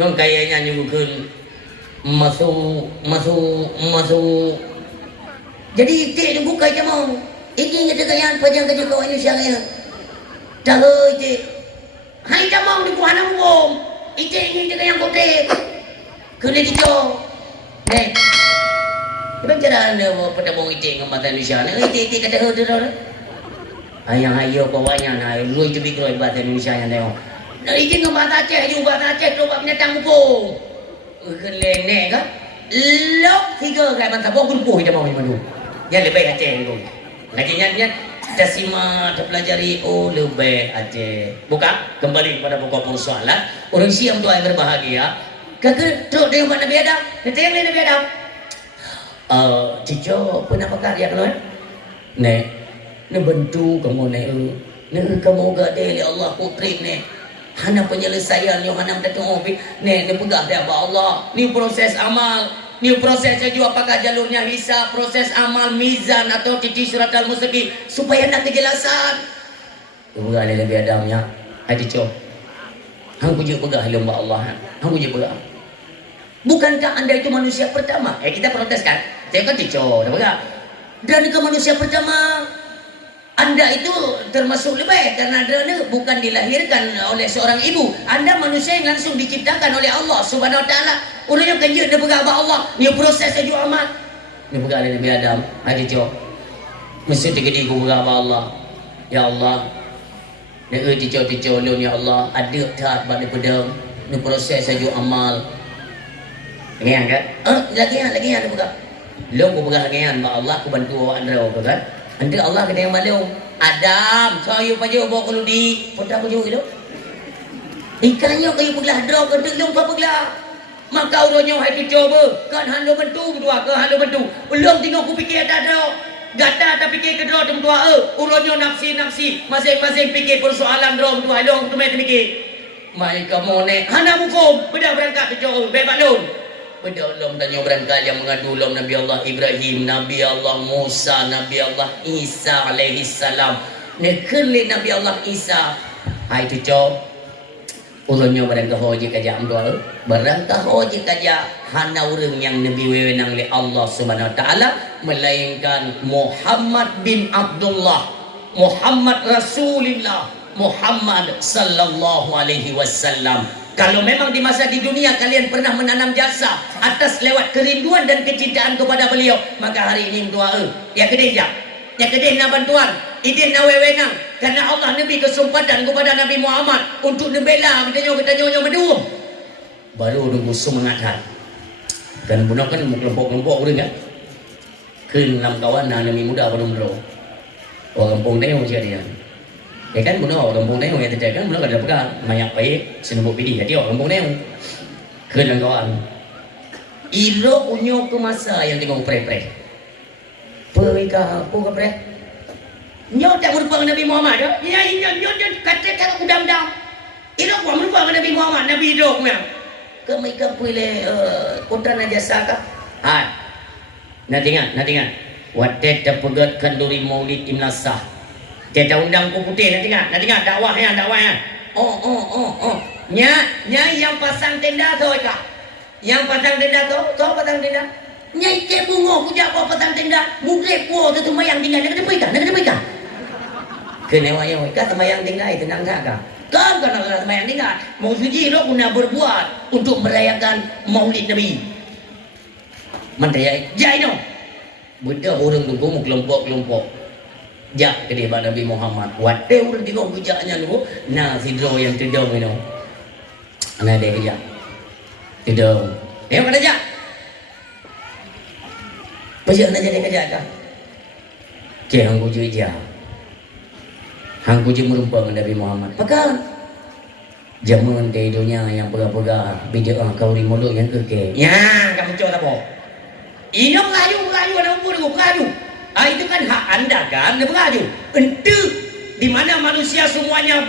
Nong kayaknya nyugun masuk. Jadi ije nunggu kaya mau. Iki ngedekayan pajang kerja kau ini siangnya. Dah ije. Hai dah mau nunggu hana ngom. Ije ini yang gede. Kena dicor. Nek. Ibang cara anda pada mau ije ngamatan Indonesia. Ije kata hau tu dah. Ayang ayo bawanya na lu itu bikro bahasa Indonesia yang tengok. Nah ije ngamata Aceh, you bahasa Aceh tu bab nyatang muko. Kelene kan? Lok tiga kayak mantap pun puh dia mau madu. Yang lebih Aceh tu. Lagi nyat tasima terpelajari lebih Aceh. Buka kembali kepada pokok persoalan. Orang Siam tu yang berbahagia. Kagak tu dia mana Nabi Adam. Kita yang Nabi Adam. Cico pun apa karya kan? Nek, ne bantu kamu ne kamu gadai Allah putri ne. Hana penyelesaian yang hana datang opi ne pegah dia Allah. Ni proses amal, ni proses juga apakah jalurnya hisab, proses amal mizan atau titik surat al-mustaqim supaya nak kejelasan. Pegah dia Nabi Adamnya. Hai Cico. Hang pujuk pegah lomba Allah. Hang pujuk pegah. Bukankah anda itu manusia pertama? Kita protes kan? Saya kan Cico, dan ke manusia pertama anda itu termasuk lebih karena anda bukan dilahirkan oleh seorang ibu. Anda manusia yang langsung diciptakan oleh Allah Subhanahu Wa Taala. Orangnya kenjut dia pegang Allah. Dia proses saja amat. Dia pegang Nabi Adam. Hai Cico. Mesti digedi ku pegang Allah. Ya Allah. Dia Cico lun ya Allah. Ada tak pada pedang. Dia proses saja amal. Lagian kan? Lagian ada pegang. Lo ku pegang lagian mak Allah ku bantu anda kan? Anda Allah kena yang malu. Adam, saya paja bawa kalau di podak ku juga itu. Ikannya kayu pegelah draw ke delung pa pegelah. Maka uronyo hai tu coba kan halo bantu berdua ke halo bantu. Belum tengok ku fikir ada draw. Gata tak fikir ke draw tu tua uronyo nafsi masing-masing fikir persoalan draw tu halo tu mai fikir. Mai kamu ne hana mukum beda berangkat tu coba bebas lun. Benda Allah tanya berangkat yang mengadu Allah Nabi Allah Ibrahim, Nabi Allah Musa, Nabi Allah Isa alaihi salam. Nekeli Nabi Allah Isa. Hai tu cok. Ulunnya berangkat haji kaja amdol. Berangkat haji kaja hana urang yang Nabi wewenang li Allah Subhanahu Wa Taala melainkan Muhammad bin Abdullah, Muhammad Rasulullah, Muhammad sallallahu alaihi wasallam. Kalau memang di masa di dunia kalian pernah menanam jasa atas lewat kerinduan dan kecintaan kepada beliau, maka hari ini doa ya kedai nak bantuan idin na wewenang karena Allah Nabi kesempatan kepada Nabi Muhammad untuk membela bertanya berdua baru nunggu semangat dan benar kan kelompok-kelompok orang kan ke 6 kawan Nabi muda baru bro orang kampung dia macam dia. Ya kan benar orang kampung neng yang terjadi kan benar ada pegang banyak baik senubuk pilih jadi orang kampung neng kena kawan ilo unyo ke masa yang tengok pre perika apa ke pre nyo tak merupakan Nabi Muhammad ya nyo kata kalau udam-dam ilo gua merupakan Nabi Muhammad Nabi hidup memang ke mereka pilih kota najasa kah nanti ingat watet terpegat kanduri maulid imnasah. Dia undang ku putih nanti ingat dakwahnya. Oh. Nya yang pasang tenda tu kak. Yang pasang tenda tu pasang tenda. Nya ike bungo ku jak pasang tenda. Mungkin ku tu mayang tinggal nak depan ikan. Kena wayang ikan mayang tinggal itu nang kak. Kan mayang tinggal. Mau suci lo guna berbuat untuk merayakan Maulid Nabi. Mantai jai no. Benda orang tunggu kelompok. Jak ke dia Nabi Muhammad. Wate orang tengok bujaknya tu. Nah sidro yang tedong itu. Nah dia kejap. Tedong. Tengok kata jak. Bajak nak jadi kejap kah? Cik hangku je ijah. Hangku je merumpang Nabi Muhammad. Pakal. Jamun ke hidupnya yang pegah-pegah. Bijak kau di mulut yang keke. Ya kamu cakap apa? Ini merayu ada umur merayu. Itu kan hak anda kan, beraju. Ente di mana manusia semuanya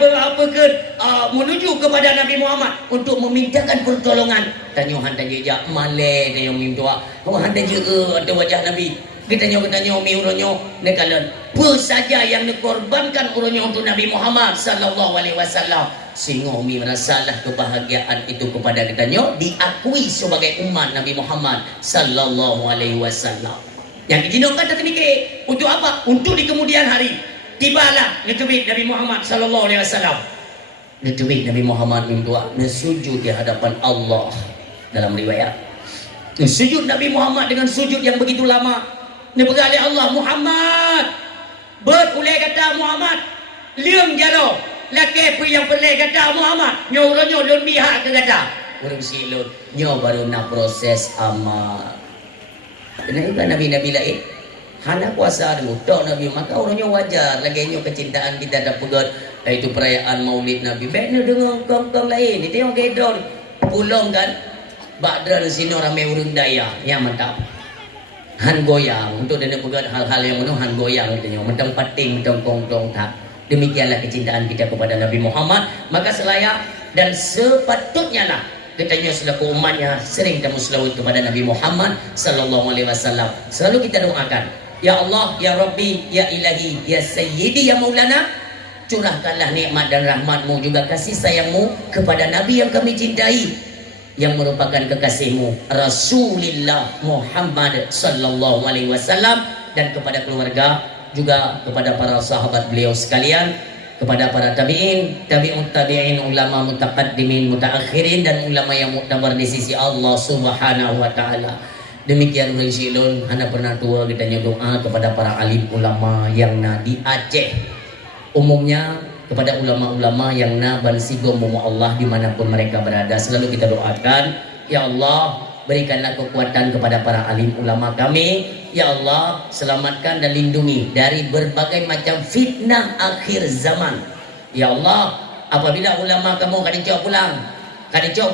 menuju kepada Nabi Muhammad untuk memintakan pertolongan. Tanya handa je malai dia minta. Kau handa je ada wajah Nabi. Kita umi uronyo nekalan apa saja yang dikorbankan uronyo untuk Nabi Muhammad sallallahu alaihi wasallam, sehingga umi merasalah kebahagiaan itu kepada kita diakui sebagai umat Nabi Muhammad sallallahu alaihi wasallam. Yang dijinokkan tadi mikir untuk apa? Untuk di kemudian hari tibalah ngetubik Nabi Muhammad sallallahu alaihi wasallam. Ngetubik Nabi Muhammad minta sujud di hadapan Allah dalam riwayat. Sujud Nabi Muhammad dengan sujud yang begitu lama. Dipegali Allah Muhammad berulai kata Muhammad liang jalo laki pun yang pelai kata Muhammad nyoronyo lun bihak ke kata urang silun nyo baru nak proses amal. Kenapa Nabi-Nabi lain hana kuasa dulu tok Nabi maka orangnya wajar lagi nyo kecintaan kita ada pegat itu perayaan Maulid Nabi bena dengan kong-kong lain itu yang gedor pulong kan badran sini ramai urang daya yang mantap han goyang untuk dana pegat hal-hal yang menuh han goyang katanya mentang pating mentang kongtong tak. Demikianlah kecintaan kita kepada Nabi Muhammad, maka selayak dan sepatutnya lah katanya selaku umatnya sering kita selawat kepada Nabi Muhammad sallallahu alaihi wasallam. Selalu kita doakan, ya Allah, ya Rabbi, ya Ilahi, ya Sayyidi, ya Maulana, curahkanlah nikmat dan rahmatmu juga kasih sayangmu kepada Nabi yang kami cintai, yang merupakan kekasihmu Rasulullah Muhammad sallallahu alaihi wasallam, dan kepada keluarga juga kepada para sahabat beliau sekalian, kepada para tabi'in, tabi'ut tabi'in, ulama mutaqaddimin, mutaakhirin, dan ulama yang muktabar di sisi Allah Subhanahu wa taala. Demikian ulun hana pernah tua kita doa kepada para alim ulama yang di Aceh, umumnya kepada ulama-ulama yang ban sigom Allah dimanapun mereka berada. Selalu kita doakan, ya Allah berikanlah kekuatan kepada para alim ulama kami, ya Allah selamatkan dan lindungi dari berbagai macam fitnah akhir zaman. Ya Allah, apabila ulama kamu kadang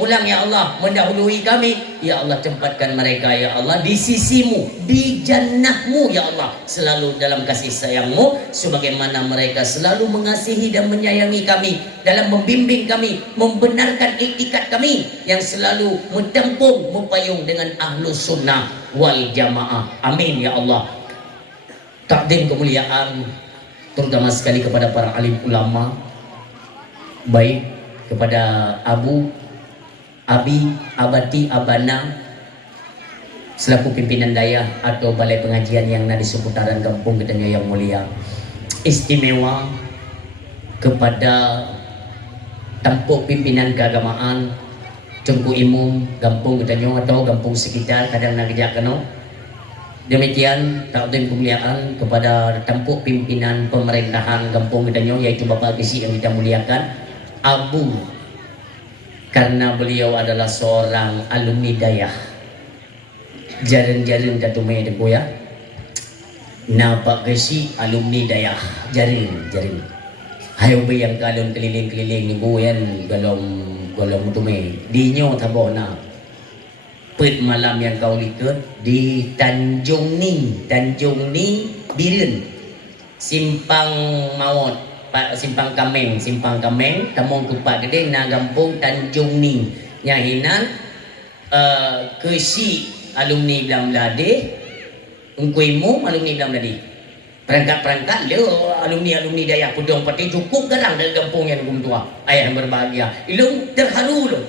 pulang ya Allah mendahului kami, ya Allah tempatkan mereka ya Allah di sisimu, di jannahmu ya Allah, selalu dalam kasih sayangmu sebagaimana mereka selalu mengasihi dan menyayangi kami, dalam membimbing kami, membenarkan iktikat kami yang selalu mendempung mempayung dengan ahlus sunnah wal jamaah. Amin ya Allah. Takdim kemuliaan terutama sekali kepada para alim ulama, baik kepada Abu, Abi, Abati, Abana selaku pimpinan daya atau balai pengajian yang di seputaran kampung katanya yang mulia. Istimewa kepada tampuk pimpinan keagamaan Cengku Imum kampung katanya atau kampung sekitar kadang nak kerja kena. Demikian takdim kemuliaan kepada tampuk pimpinan pemerintahan kampung katanya yaitu Bapak Kisi yang kita muliakan Abu, karena beliau adalah seorang alumni dayah jaring-jaring datumai depo ya. Nampak Kisi alumni dayah jaring hayo yang kalon keliling-keliling ni buyan golong tumai dinyo tabona pet malam yang kau likut di Tanjung Ning Biren Simpang Maut Simpang Kameng tamong kupat gede na kampung Tanjung Ning nyahinan Kesi alumni Blamlade Ungkuimu alumni Blamlade perangkat le alumni daya Pudong Pati cukup garang dari kampung yang tua ayah yang berbahagia ilung terharu lo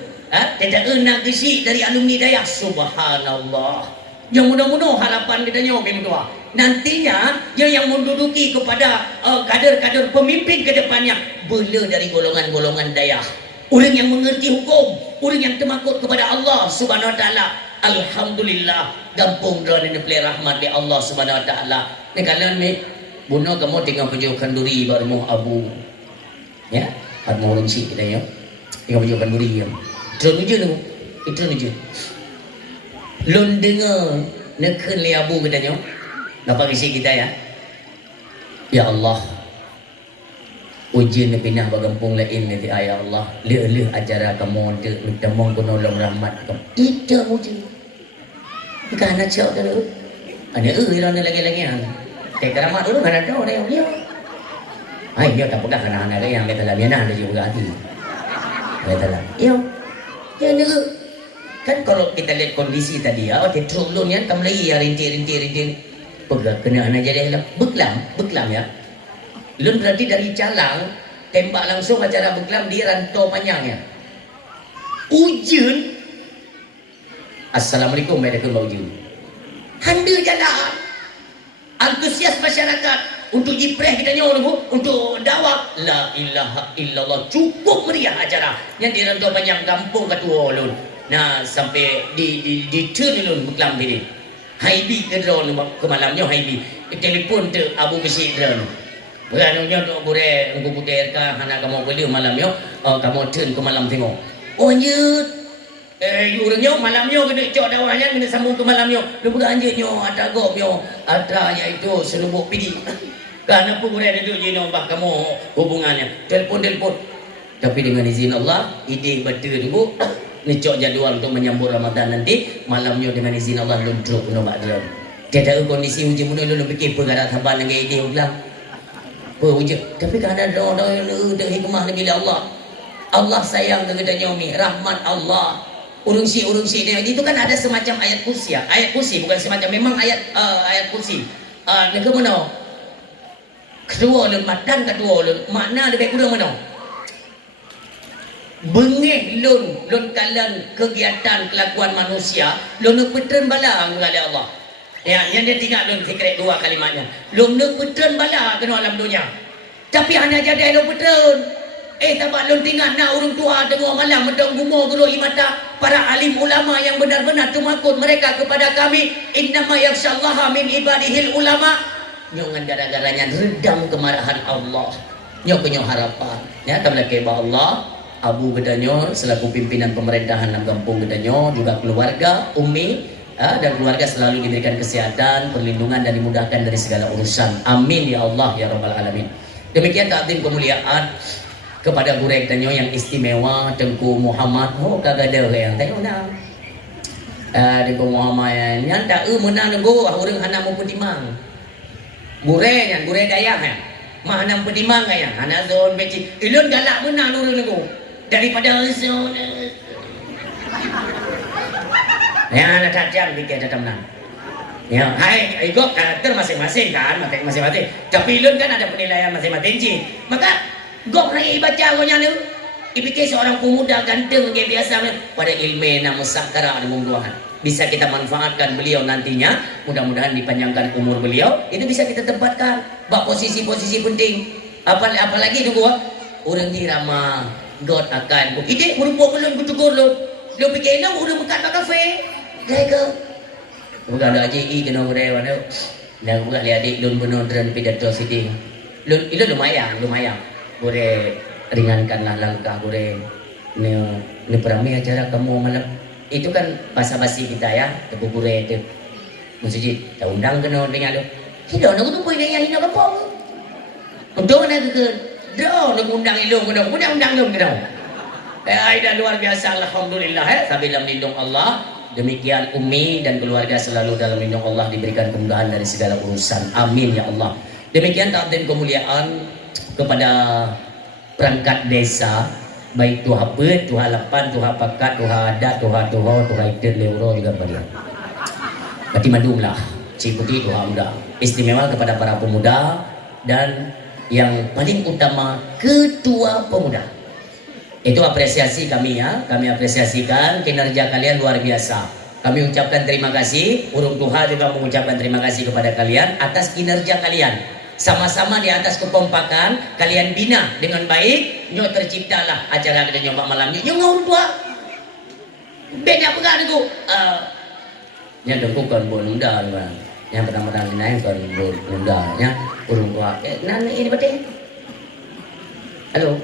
tidak enak Kesi dari alumni daya. Subhanallah, yang mudah-mudahan harapan kita nyobeng tua nantinya yang menduduki kepada kader-kader pemimpin ke depannya bela dari golongan-golongan dayah, orang yang mengerti hukum, orang yang termakut kepada Allah Subhanahu wa taala. Alhamdulillah gampung drone ni pelih rahmat di Allah Subhanahu wa taala. Ni kalian ni buno kamu tinggal penjauhkan duri baru mau Abu ya at mau orang si kita ya tinggal penjauhkan duri ya itu nuju lon dengar nekun li Abu katanya dapat isi kita ya. Ya Allah ujian pindah bagampung lain nanti ayah Allah leh acara kamu untuk temong kunolong rahmat kamu itu ujian bukan anak cok dulu ada ilan lagi-lagi kayak keramat dulu kan ada orang yang ay dia tak pegang kena anak yang betalah biana ada juga hati betalah yo ya dulu kan kalau kita lihat kondisi tadi ya truk lun yang kamlai ya rintik Pegang kena anak jadi beklam ya. Lun berarti dari calang tembak langsung acara beklam di rantau panjangnya. Ujun. Assalamualaikum warahmatullahi wabarakatuh. Handa jalan. Antusias masyarakat untuk jipreh kita nyawa untuk dakwah. La ilaha illallah. Cukup meriah acara yang di rantau panjang kampung Ketua lun. Nah sampai di turn lun beklam diri. Haibi ke drone ke malamnya Haibi telefon tu Abu Besi drone berannya tu boleh aku putar ka anak kamu boleh malamnya kamu turn ke malam tengok oh nyut urangnya malamnya kena cok dawahnya kena sambung ke malamnya lu beranjanya ada gopnya ada iaitu selubuk pidi karena apa boleh ada tu jino bah kamu hubungannya telefon tapi dengan izin Allah ide betul tu Nicok jadual untuk menyambut Ramadan nanti malamnya dengan izin Allah luntruk kena bakdram. Dia tahu kondisi hujan muda lu fikir perkara thaban dengan ide ulang. Hujan tapi kan ada doa yang ada hikmah bila Allah. Allah sayang dengan nyomi rahmat Allah. Urungsi dia itu kan ada semacam ayat kursi ya. Ayat kursi bukan semacam memang ayat kursi. Nak ke mana? Kedua ulun matan kedua ulun makna lebih kurang mana? Bengih lun kalian kegiatan kelakuan manusia lun petren bala kepada Allah ya yang dia tinggal lun fikir dua kalimatnya lun petren bala kena alam dunia tapi hanya jadi lun petren tabak lun tinggal nak urung tua tengok malam medang gumo guru imata para alim ulama yang benar-benar tumakut mereka kepada kami innama yakhsyallaha min ibadihil ulama nyongan gara-garanya redam kemarahan Allah nyok harapan ya tabla ke Allah Abu Gedanyo selaku pimpinan pemerintahan dalam kampung Gedanyo juga keluarga Umi dan keluarga selalu diberikan kesehatan, perlindungan dan dimudahkan dari segala urusan. Amin ya Allah ya Rabbal Alamin. Demikian takdim kemuliaan kepada Guru Gedanyo yang istimewa Tengku Muhammad. Oh kagak ada yang tengok nak. Tengku Muhammad yang tak menang nunggu orang hana mau petimang. Gure daya kan. Mah hana petimang kan. Hana zon beci. Ilun galak menang nunggu. Daripada zon ya nak tajam fikir tetap menang ya hai ikut karakter masing-masing kan masing-masing tapi lun kan ada penilaian masing-masing maka gok hai baca gonya ni dipikir seorang pemuda ganteng kayak biasa pada ilmu nama sakara di Tuhan bisa kita manfaatkan beliau nantinya mudah-mudahan dipanjangkan umur beliau itu bisa kita tempatkan bak posisi-posisi penting apalagi tu gua orang dirama God akan ide merupakan belum kutukur lu pikir nak udah buka kafe dah ke bukan ada AJI kena urai mana dah buka lihat adik lun benar dan pidato sini lun itu lumayan boleh ringankanlah langkah boleh ni peramai acara kamu malam itu kan basa-basi kita ya tebu urai itu masjid tak undang kena dengan lu tidak nak tunggu dia yang hina kampung untuk nak ke dah nak undang ilmu undang ilmu kena dah luar biasa alhamdulillah sambil lindung Allah demikian Umi dan keluarga selalu dalam lindung Allah diberikan kemudahan dari segala urusan amin ya Allah demikian takdim kemuliaan kepada perangkat desa baik tuha pet, tuha lapan, tuha pakat, tuha adat, tuha itet leuro juga pada berarti madumlah ciputi tuha muda istimewa kepada para pemuda dan yang paling utama ketua pemuda itu apresiasi kami ya kami apresiasikan kinerja kalian luar biasa kami ucapkan terima kasih urung Tuhan juga mengucapkan terima kasih kepada kalian atas kinerja kalian sama-sama di atas kekompakan kalian bina dengan baik nyo terciptalah acara kita nyoba malam ni nyo urung tua beda apa kan itu yang dengkukan bonunda yang pertama naik kan bonunda ya urung tua nana ini betul halo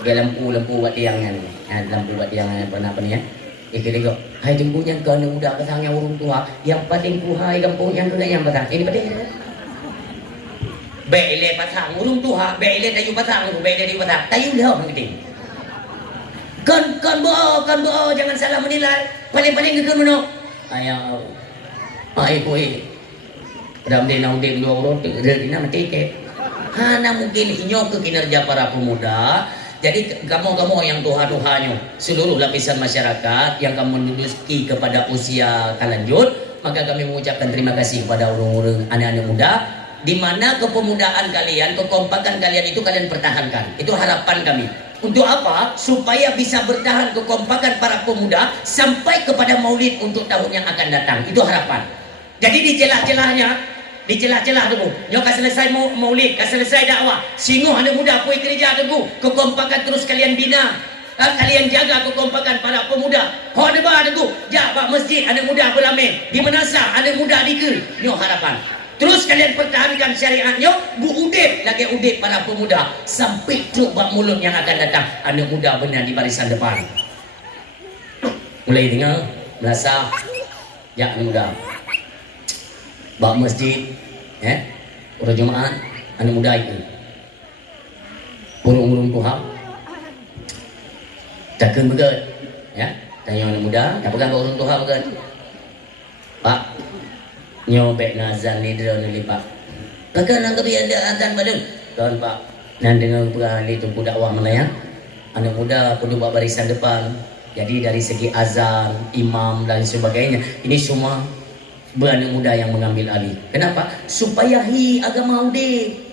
dia lampu buat tiangnya ni lampu buat tiangnya apa ni ya ikut kau hai jempunya kau ni muda pasang yang urung tua yang paling kuhai kampung yang kena yang pasang ini betul bele pasang urung tua bele tayu pasang bele tayu pasang tayu dah orang penting kan bo jangan salah menilai paling ke mana ayah ai koi ram de nau de dua orang rezeki nama tiket hana mungkin inyo ke kinerja para pemuda jadi kamu yang tuha-tuhanya seluruh lapisan masyarakat yang kamu menduduki kepada usia lanjut maka kami mengucapkan terima kasih kepada orang-orang anak-anak muda, di mana kepemudaan kalian, kekompakan kalian itu kalian pertahankan. Itu harapan kami. Untuk apa? Supaya bisa bertahan kekompakan para pemuda sampai kepada maulid untuk tahun yang akan datang. Itu harapan. Jadi di celah-celah dulu. Nyo kan selesai maulid, kan selesai dakwah. Singoh anak muda puai kerja dulu. Kekompakan terus kalian bina. Kalian jaga kekompakan para pemuda. Ho ada bah dulu. Jaga masjid anak muda berlamai. Di Menasa anak muda dikir. Nyo harapan. Terus kalian pertahankan syariatnya, bu udip lagi udip para pemuda sampai truk bak mulut yang akan datang. Anak muda benar di barisan depan. Mulai dengar, Melasa, ya anak muda. Bak masjid, orang Jumaat, anak muda itu. Burung-burung Tuhan. Takkan begat, ya. Tanya anak muda, tak pegang burung Tuhan begat. Pak, nyobek nazan ni dia ni pak. Kakak nak kebi ada azan badan. Tuan pak. Nan dengar perali tu budak dakwah melayang. Anak muda perlu buat barisan depan. Jadi dari segi azan, imam dan sebagainya, ini semua beranak muda yang mengambil alih. Kenapa? Supaya agama udah.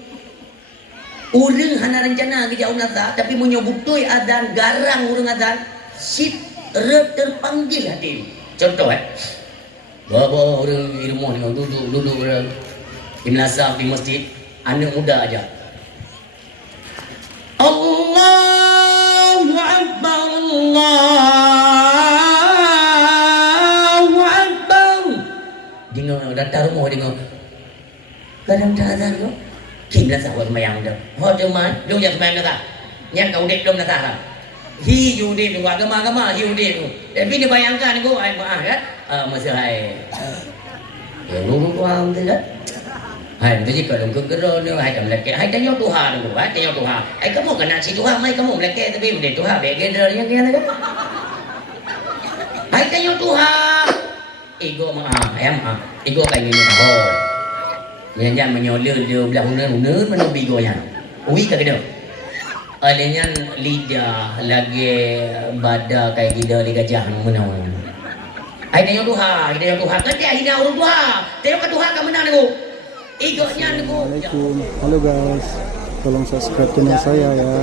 Orang hana rencana ke jauh nata, tapi menyebutui azan garang orang azan. Sip terpanggil hati. Contoh bawa orang di rumah ni duduk orang di Menasa di masjid, anak muda aja. Allahu Akbar, Allahu Akbar. Dengar datang rumah dengar. Kadang dah azan ko. Kim Menasa buat mayang dah. Ho cuman, lu yang mayang dah. Nyan kau dek belum Menasa. Hi you dek agama you dek. Tapi ni bayangkan ko ai maaf kan. Masa hai lu tuang tu kan hai tu jika dong kegero ni hai kam leke hai tanya Tuhan tu hai tanya Tuhan hai kamu kena si Tuhan mai kamu leke tapi udah Tuhan be gedero yang kan hai tanya Tuhan ego ego kayak gini oh nyanyi menyolol dia belah uner mana bigo yang ui kagak dah alenya lidah lagi badak kayak gida di gajah mana ai tengok Tuhan kan dia hina orang Tuhan. Tengok ke Tuhan kamu menang aku. Egonya aku. Assalamualaikum. Halo guys, tolong subscribe channel saya ya.